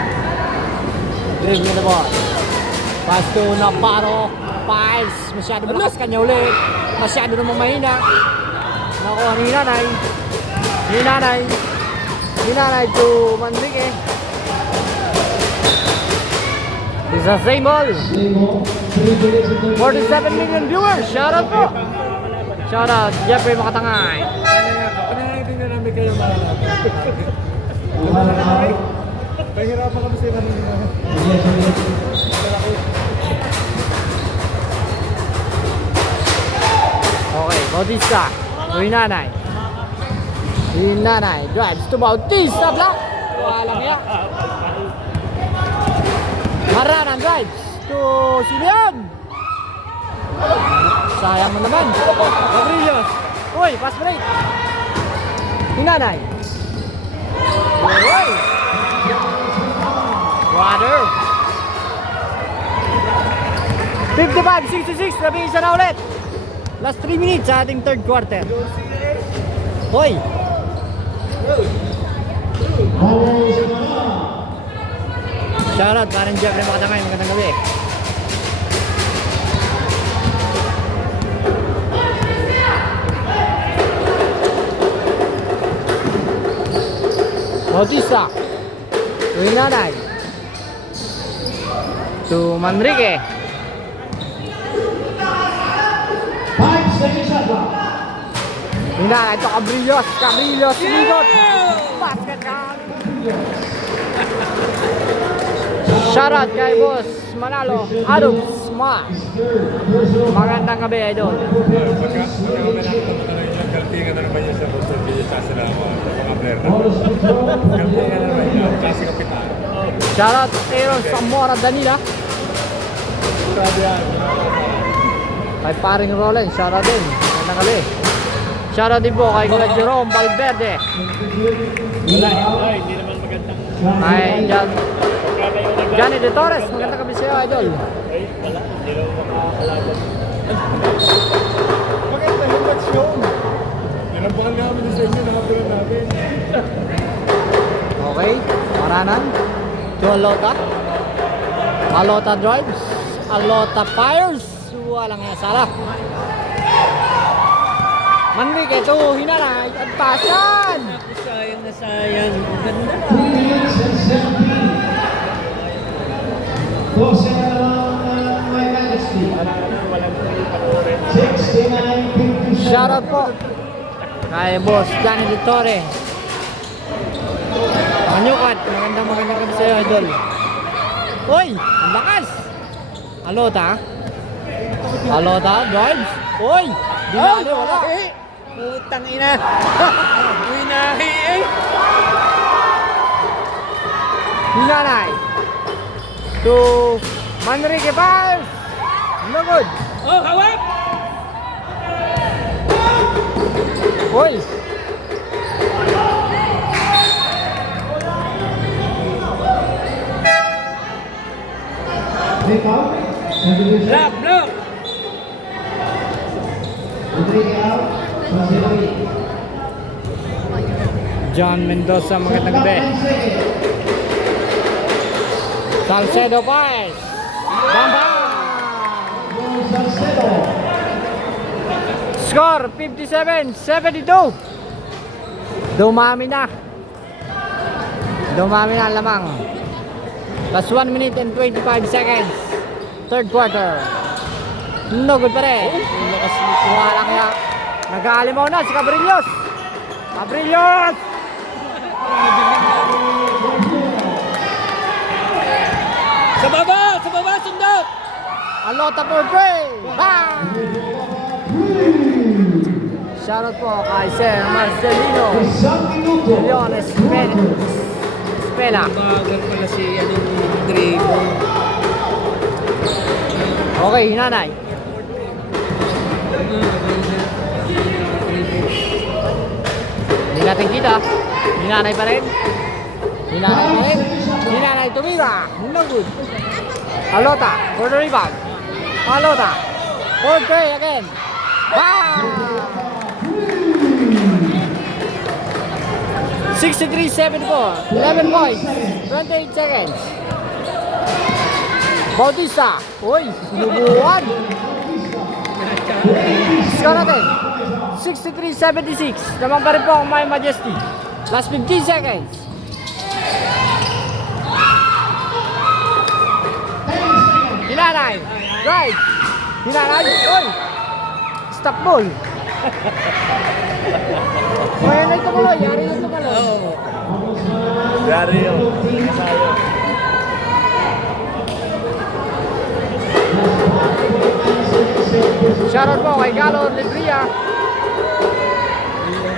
Dribble na ball. Pass to Navarro. Piles. Masyado malakas kanya ulit. Masyado namang mahina. Nakuha ni nanay. Ni nanay. Ni nanay to Manrique. This is a same ball. 47 million viewers. Shoutout po. Shoutout Jeffrey Makatangay. Tingnan namin kayo mga. Pahirapan kami sa namin. Okay, Bautista. Hinanay. Hinanay. Drives to Bautista. Block. Walang iya. Maranan drives to Silian. Sayang mo naman. Gabrillos. Uy, pass break. Hinanay. Uy. Water. 55-66. Labing isa na ulit. Last 3 minutes sa ating third quarter. Hoy. Shoutout parang Jeffrey Makatangay. Magandang gabi. Bautista. To Hinanay. To Manrique. 5 seconds shot clock. Hinanay to Cabrillos. Cabrillos. Sinigot. Basket ka. Shoutout kay Boss Manalo Adams Ma. Magandang gabi, idol. Pagka may nakita mo na galtingan na naman yan sa Boston, sa sila mga player na. Galtingan na naman yan, kasi kapitan. Shoutout Aaron Zamora Danila. Grabe yan. Kay paring Roland, shoutout din. Magandang gabi. Shoutout din po kay Kuya Jerome Valverde. Wala, hindi naman magandang. Kay Johnny De Torres, magandang gabi sa'yo, idol. Maganda yung match yun. Nilabakan namin sa inyo, nakabulan namin. Okay, Maranan. To Alota. Alota drives. Alota fires. Walang salah. Manrique to hinanay at pasan. Sayang na sayang. Ang ganda. 3 minutes and 17. Boss and My Majesty. 69-57. Shoutout po kay Boss Johnny De Torre. Manyukat, magandang gabi sa'yo, idol. Uy, ang lakas. Alota. Alota drives. Uy, dinali, wala. Putang ina. Winahi eh. Hinanay. To Manrique fires. No good. Oh, hawak! Uy. They out. Substitution. Block, block! Enrique out. Brasilay. John Mendoza, magandang gabi. Salcedo Paez. Bamba! Salcedo. Score 57-72. Dumami na. Dumami na ang lamang. Plus 1 minute and 25 seconds. Third quarter. No good pa rin. Wala kaya. Nag-aalimaw na si Cabrillos. Cabrillos! Sa baba, sundot! Alota for three. Bang! Shoutout po kay Sir Marcelino Isang minuto. Leon Espela. Bagal pala si Dribo. Okay, hinanay. Hindi natin kita. Hinanay pa rin. Hinanay pa rin. Hinanay tumira. No good. Alota for the rebound. Alota for three again. Bang! 63-74. 11 points. 28 seconds. Bautista. Uy, sinubuhan. Score natin. 63-76. Naman pa rin po ang My Majesty. Last 15 seconds. Hinanay. Right. Hinanay. Uy. Stop ball. Kaya na tumuloy. Yari na tumuloy. Oo. Yari yun. Kasayo. Shoutout po kay Galo Libria.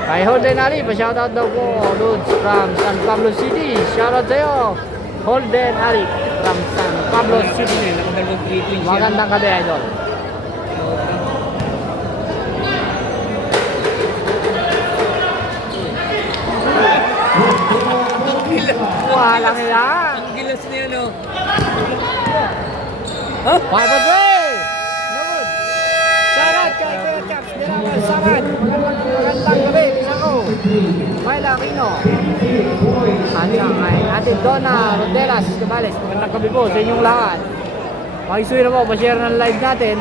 Kay Holden Ali, pa-shoutout daw po Lods from San Pablo City. Shoutout sa'yo, Holden Ali from San Pablo City. Nakadalawang tripping siya. Magandang gabi, idol. Walang yan. Ang gilas niya, no? Five and three. No good. Shoutout kay Kuya Chaps. Dinamal Samad. Magandang gabi. Ako. Myla Aquino. At kay Ate Donna Rodelas Cabales. Magandang gabi po sa inyong lahat. Makisuyo na po. Pa-share ng live natin.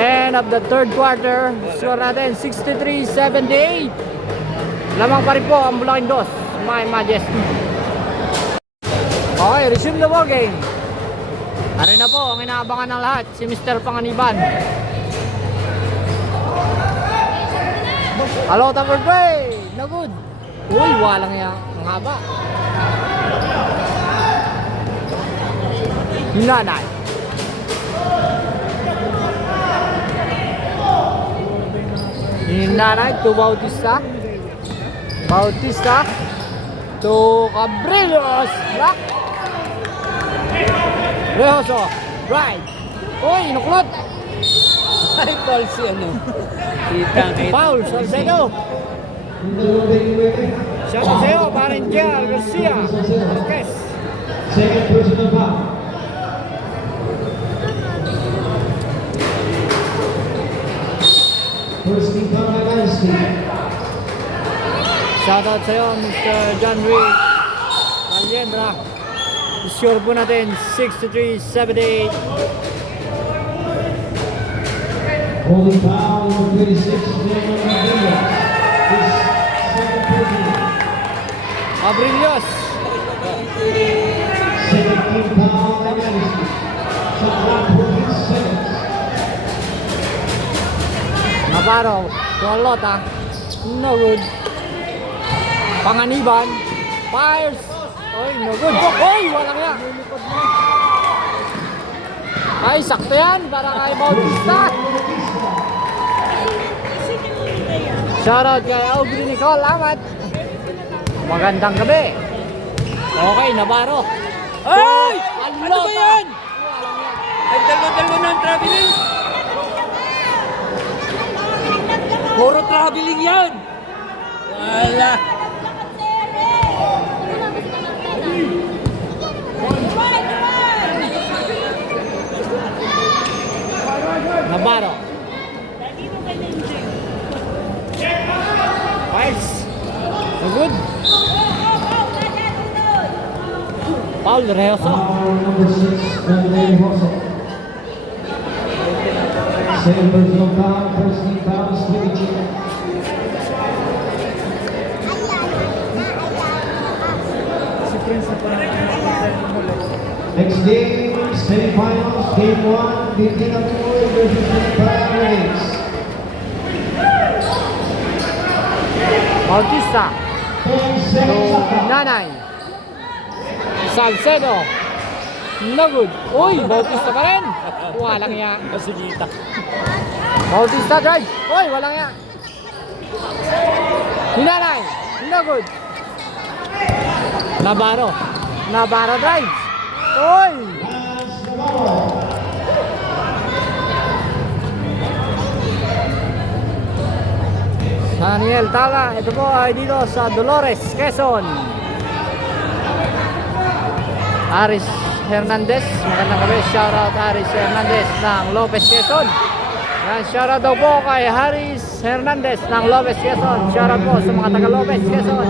End of the third quarter. Score natin 63-78. Lamang pa rin po ang Bulacan Dos, My Majesty. Okay, resume the ball game. Tara na po, ang inaabangan ng lahat, si Mr. Panganiban. Alota for Dre. No good. Uy, walang yan. Ang haba. Hinanay. Hinanay to Bautista. Bautista to Cabrillos. Black. Rehoso. Right. Uy, nuklot. Ay, Paul si ano. Kita. Foul, Salcedo. Shout out sa'yo, Barenja, Garcia, Marquez. Second personal foul. First team foul by Dynasty. Shout out sa'yo, Mr. John Rick Aliendra. Score po natin, 63-78. Holding foul number 26, Daniel Rodriguez. His second personal. Abrillos. Second team foul by Dynasty. Shot clock 14 seconds. Navarro, Tualota. No good. Panganiban. Fires. Oy, no good. Oy, walang yan. Ay, sakto yan. Para kay Bautista. Shoutout kay Aubrey Nicole Amat. Magandang gabi. Okay, Navarro. Ay! Ano ba Alota. yan? Ay, dalawa-dalawa na ang traveling. Puro traveling yan. Wala. Navarro. Nice. No good. Paul Rehoso. Foul number 6, Daniel Rosso. Second personal foul, first team foul is Luigi. Next game, semifinals, game 1, Virginia Toy versus Paradise. Bautista. 10 seconds To left. Nanay. Salcedo. No good. Uy, Bautista pa rin. Walang yan. Masigita. Bautista drive. Uy, walang yan. Hinanay. No good. Navarro. Navarro drive. Uy. Lance Navarro. Daniel Tala. Ito po ay dito sa Dolores, Quezon. Aris Hernandez. Magandang gabi. Shoutout Aris Hernandez ng Lopez, Quezon. Yan, shoutout daw po kay Haris Hernandez ng Lopez, Quezon. Shoutout po sa mga taga Lopez, Quezon.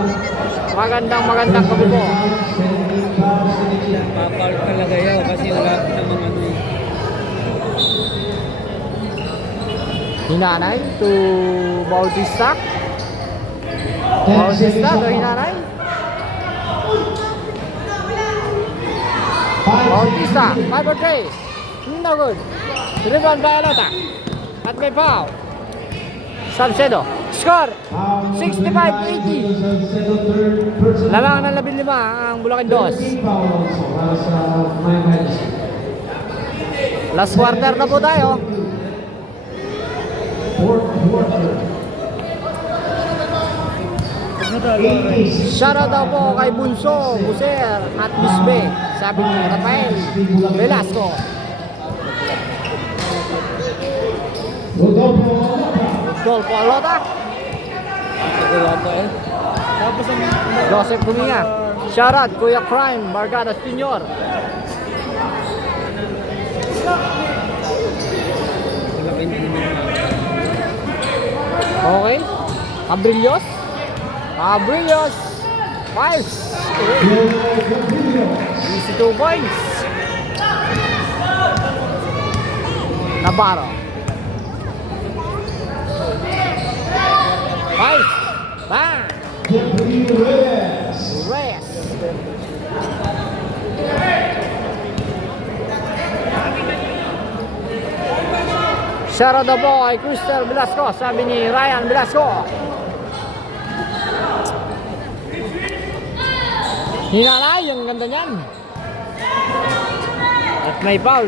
Magandang gabi po. Second team foul is Luigi. Papal talaga yun kasi wala namang ano eh. Hinanay to Bautista. 10 Bautista seconds to left. Hinanay. 5 Bautista, seconds. 5 for 3. No good. Rebound by Alota. At may foul. Salcedo. Score. Foul number 65-80. 25, Salcedo, third personal Lamang foul. ng 15 ang Bulacan Dos. Third team foul also para sa Mike Dynasty. Last quarter na po tayo. Fourth quarter. 80. Shoutout daw po kay Bunso, Buser at Bisbe. Sabi ni Rafael Velasco. Rodolfo. Golfo Alota. Wala pa eh. Joseph Kuminga. Shoutout Kuya Crime Bargadas Jr. Malaki na naman. Okay. Abrillos. Abrillos. Files. Easy 2 points. Navarro. Files. Bang. Reyes. Shoutout daw po kay Crystal Velasco. Sabi ni Ryan Velasco. Hinalay, ang ganda niyan. At may foul.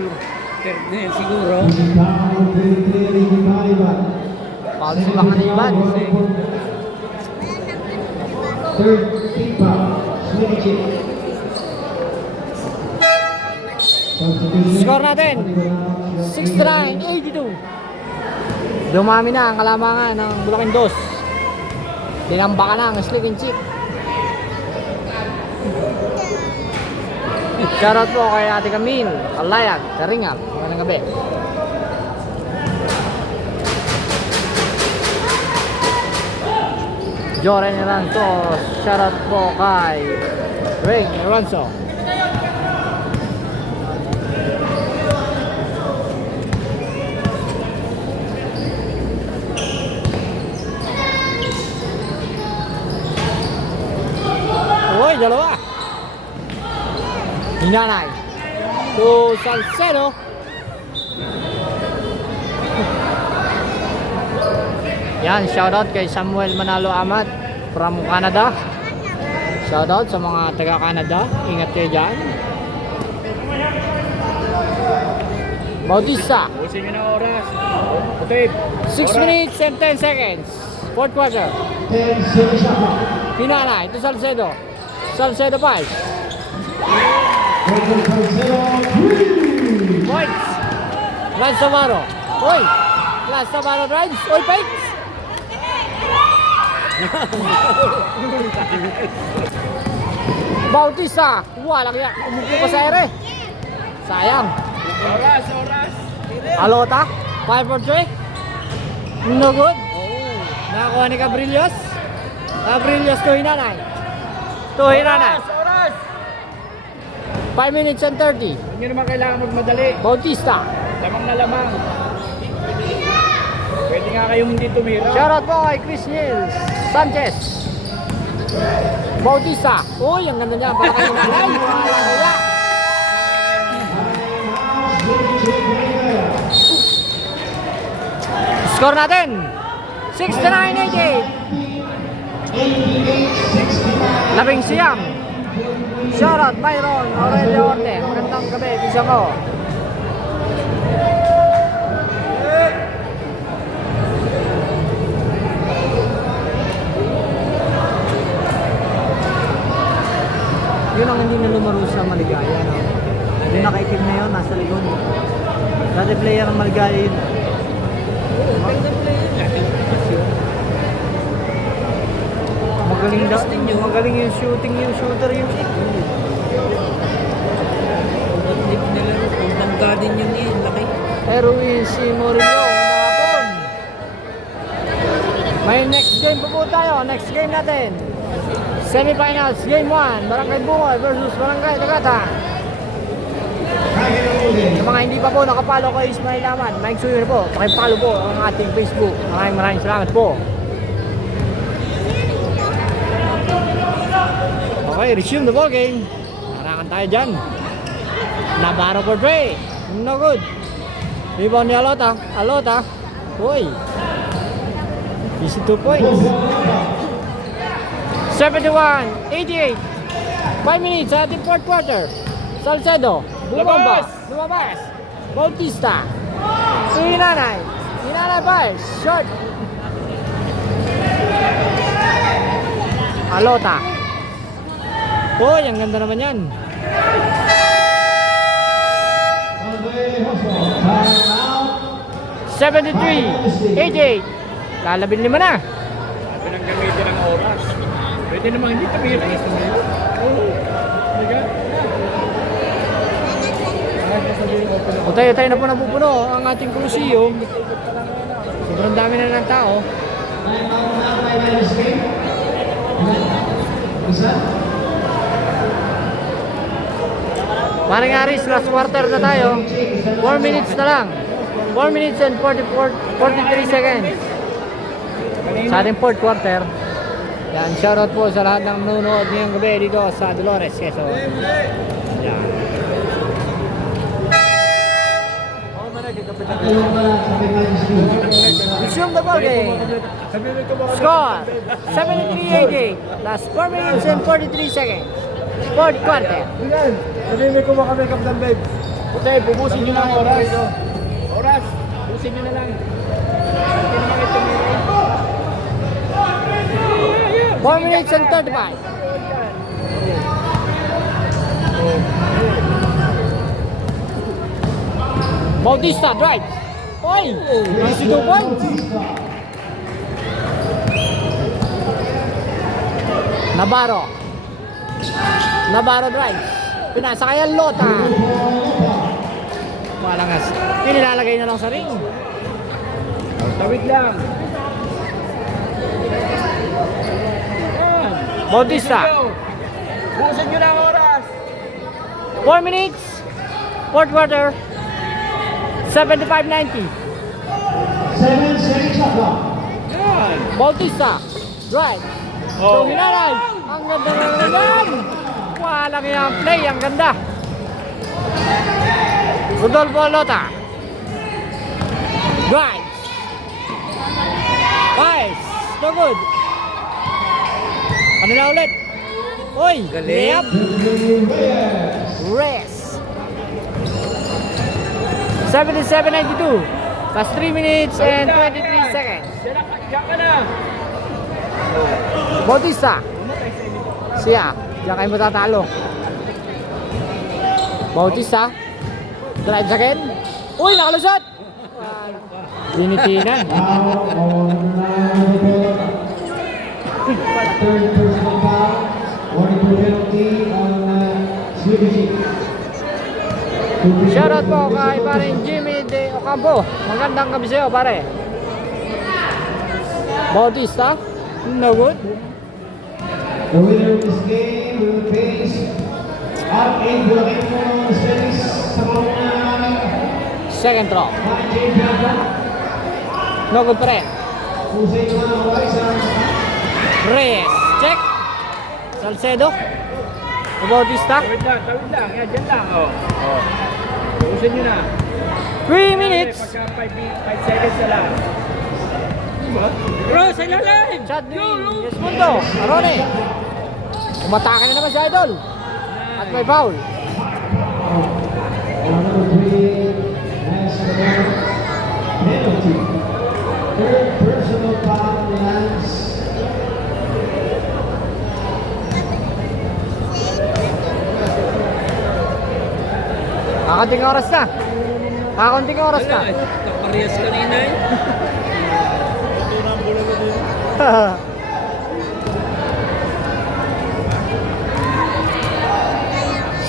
Third na yan siguro. Foul si Bakaniban. Third FIFA, Swedish. Score natin, 69-82. Dumami na ang kalamangan ng Bulacan 2. Tinambakan na ang Slick and Chip. Shoutout po kay Ate Camille, Kalayag, Karingap. Magandang gabi. Joren Ranzo, shoutout po kay Ring Ranzo. Uy, dalawa. Hinanay. To Salcedo. Yan, shoutout kay Samuel Manalo Amat from Canada. Shoutout sa mga taga-Canada. Ingat kayo dyan. Bautista. Busin nyo na oras. Putid. 6 minutes and 10 seconds. Fourth quarter. 10 seconds. Hinanay. To Salcedo. Salcedo 5. Points. Lance Navarro. Uy. Lance Navarro drives. Uy, fakes. Bautista. Walang yan. Umupo pa sa ere. Sayang. Oras. Alota. 5 for 3. No good. Nakakuha ni Cabrillos. Cabrillos to Hinanay. To Hinanay. Oras. 5 minutes and 30. Hindi naman kailangan magmadali. Bautista. Lamang na lamang. Pwede nga kayong hindi tumira. Shoutout po kay Chris Nils Sanchez. Bautista. Uy, ang ganda niya. Para kayo nanay. Wala. Score natin. 69-88. Labing siyam. Shoutout Byron Aurelio Orte. Magandang gabi. Bisa ko. Yun ang hindi na lumaro sa Maligaya, no? Yung nakaitim na yun, nasa likod. Dati player ng Maligaya yun. Magaling daw. Magaling yung shooting, yung shooter yung Tip nila. Kung tangga din yun eh. Laki. pero si Murillo, umahapon. May next game pa po tayo. Next game natin. Semifinals, Game 1, Barangay Bungoy versus Barangay Tagata. Sa mga hindi pa po nakapalo kay Ismail Laman, Mike Suyer po, pakipalo po ang ating Facebook. Maraming salamat po. Okay, resume the ball game. Harangan tayo dyan. Navarro for 3. No good. Rebound ni Alota. Alota. Uy. Easy 2 points. 71-88. 5 minutes sa ating fourth quarter. Salcedo. Lumabas. Bautista. Hinanay. Hinanay pass. Short. Alota. Uy, ang ganda naman yan. Timeout. 73-88. Lalabing 5 na. Sabi nang gamitin ang oras. Pwede namang hindi tumira. Tayo na po napupuno ang ating Coliseum. Sobrang dami na ng tao. Timeout na, 5 minutes game. Isa. Maring Aris, last quarter na tayo. 4 minutes na lang. 4 minutes and 43 seconds. Sa ating fourth quarter. Yan, shoutout po sa lahat ng nanonood ngayong gabi dito sa Dolores, Quezon. Yan. Tulong pala sa Pinays School. Resume the ball game. Score 73-88. Last 4 minutes and 43 seconds. Fourth quarter. Yan. Sabihin may kumakami Kaptan Babe. Okay, bubusin nyo na ang oras. Oras, bubusin nyo na lang. 4 minutes and 35. Bautista drives. Oy! 92 points. Navarro. Navarro drives. Pinasa kay Lota. Malangas. Nilalagay na lang sa ring. Tawid lang. Bautista. Bukasan nyo na ang oras. 4 minutes. Fourth quarter. 75-90. 7 seconds shot clock. Yan. Bautista. Drive. So, hinanay. Ang ganda na lang. Walang yung play. Ang ganda. Rodolfo Lota. Drive. Nice. No good. Kanila ulit. Uy. Galing. Layup. Rest. 77-92. Plus 3 minutes and 23 seconds. Diyan ka na. Bautista. Siya. Diyan kayo matatalo. Bautista. Drives again. Uy, nakalusot! Dinitinan. Now on third personal foul. Warning for penalty on Slippy. Shoutout po kay paring Jimmy De Ocampo. Magandang gabi sa'yo, pare. Bautista. No good. The winner of this game will face out in Bulacan for the Spanish sa pamunan namin. Second throw. James Bianca. No good pa rin. Jose Juan Waisan. Reyes. Check. Salcedo. Bautista. Tawid lang. Yan, dyan lang. Bukasan nyo na. 3 minutes. Pagka 5 seconds na lang. Bro, sa ilalim! Shot ni Esmundo. Arone. Umatake na naman si Idol. At may foul. Number 3 has the penalty. Third personal foul lands. Kakunting oras na. Kakunting oras na. Kaparehas kanina eh.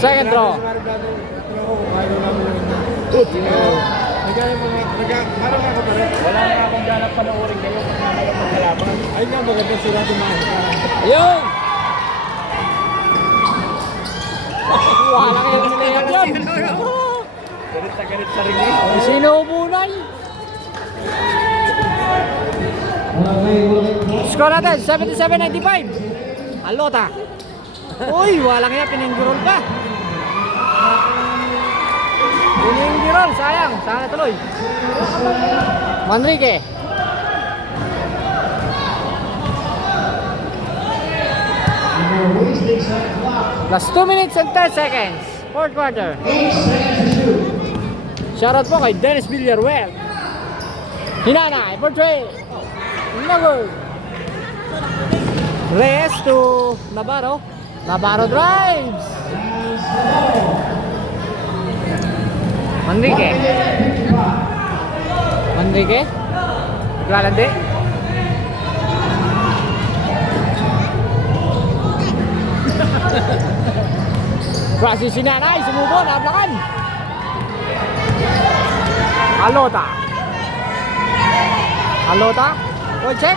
Second throw. Wala na akong ganap panoorin kayo kung nalaman ng kalaban. Ay nga, maganda sila tumahin. Ayun! Wala kayong nilayag yan. Galit na galit sa ring eh. Sinubunay. Score natin, 77-95. Alota. Uy, walang yan, pinindurol pa. Pinindurol, sayang. Sana tuloy. Manrique. Plus 2 minutes and 10 seconds. Fourth quarter. 8 seconds to shoot. Shoutout po kay Dennis Villaruel. Hinanay for 3. No good. Reyes to Navarro. Navarro drives. Manrique. Manrique. Naglalandi. Francis Sinanay, sumubo, nablakan. Alota. Alota. Oh, check.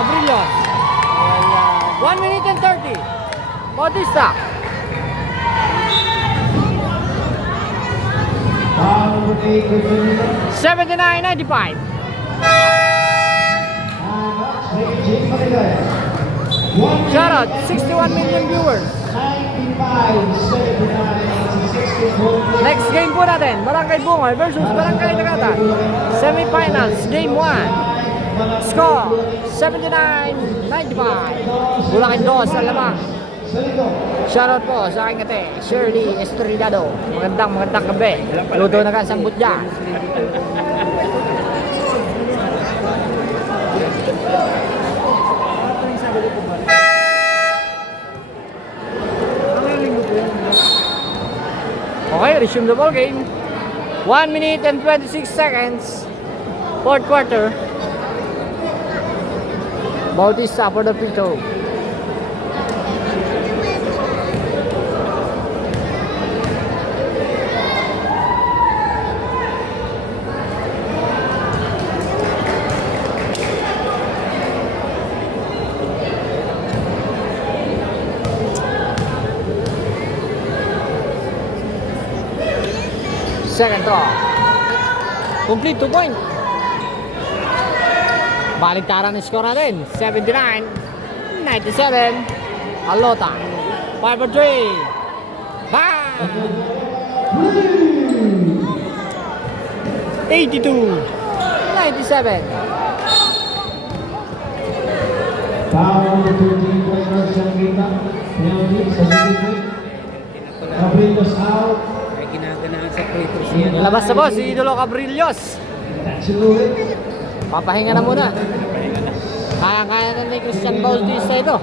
Abrillos. 1 minute and 30. Bautista. Foul number 8 with Virginia. 79-95. Jake Maligaya. 1 Shout out, 61 million viewers. 95-79. Next game po natin, Barangay Bungoy versus Barangay Tagata. Semifinals, game 1. Score, 79-95. Bulacan 2 sa lamang. sa likod. Shoutout po sa aking ate, Shirley Estridado. Magandang gabi. Luto na ka sambut dyan. Okay, resume the ball game. 1 minute and 26 seconds. Fourth quarter. Bautista for the free throw. Second throw. Complete 2 point. Baliktaran ng score natin. 79-97. Alota. 5 for 3. Bang! 82-97. Foul on the 13-pointers sa kita. Penalty sa City. Cabrillos out. Kaya ginaganahan sa free throw siya. Nilabas na po si Idolo Cabrillos. Sinulit. Papahinga na muna. Kaya na ni Christian Bautista ito.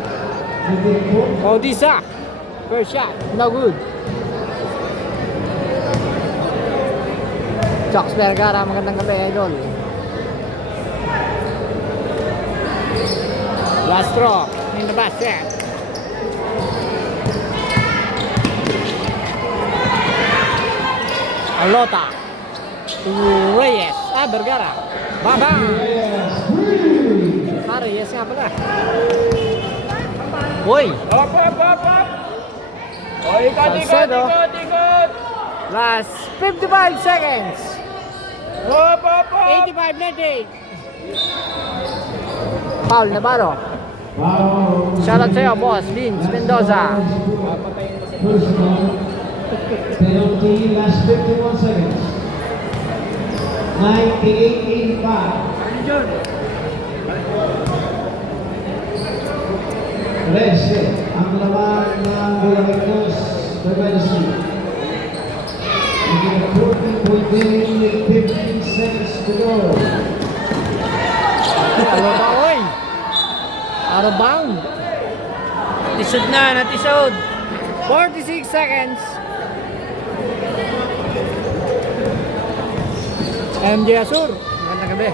Bautista. First shot. No good. Chox Vergara. Magandang gabi, Idol. Last throw. In the basket. Alota. To Reyes. Vergara. Baba! Reyes nga pala. Uy! Hop, hop, hop, hop! O, ikot, ikot, Salcedo. ikot, ikot! Last 55 seconds. Hop, hop, hop! 85-98. Foul Navarro. Foul. Shoutout sa'yo, boss. Vince Mendoza. Personal. Penalty last 51 seconds. 98-85. Rese ang laman ng Bulacanos Dynasty. Making a 14-point game with 15 seconds to go. Alota, oy! Out of bound. Natisod na, natisod. 46 seconds. MJ Azur. Magandang gabi.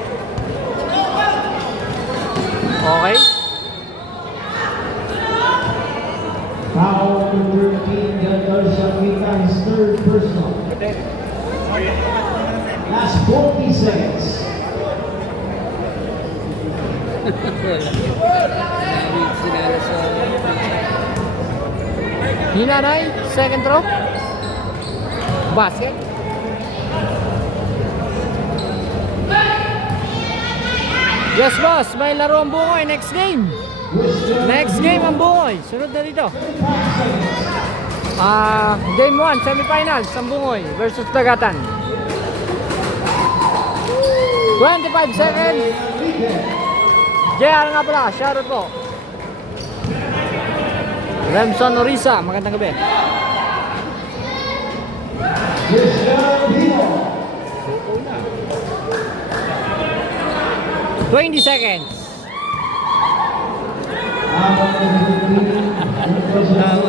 Okay. Foul number 13, Delgar Shakita, his third personal. Last 40 seconds. Sinala sa... Hinanay, second throw. Basket. Yes, boss. May laro ang Bungoy. Next game. Next game ang Bungoy. Sunod na dito. Game 1, semifinals. Ang Bungoy versus Dagatan. 25 seconds. JR nga pala. Shoutout po. Remson Orisa. Magandang gabi. Cristiano Pino. 20 seconds.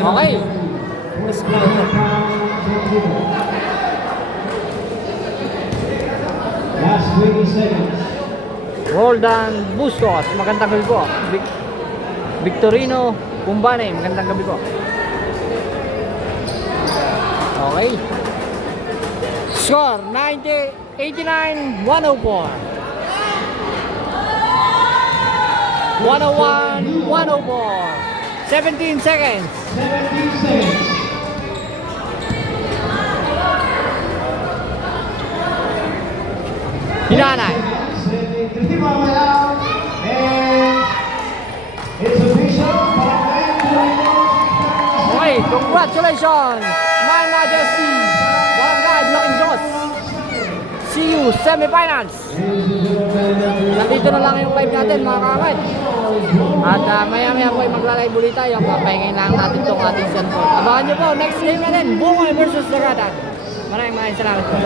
Okay. Last 20 seconds. Roldan Bustos. Magandang gabi po. Victorino Kumbane. Magandang gabi po. Okay. Score 89-104. 101-104. 17 seconds. 17 seconds. Hinanay. And it's official. Okay, congratulations, My Majesty, Barangay Blocking Diyos. See LGU semifinals. Nandito na lang yung live natin mga kakad. At maya-maya po ay magla-live ulit tayo. Papahingin lang natin itong ating cellphone. Abangan nyo po, next game natin, Bungay versus Sagatan. Maraming salamat po.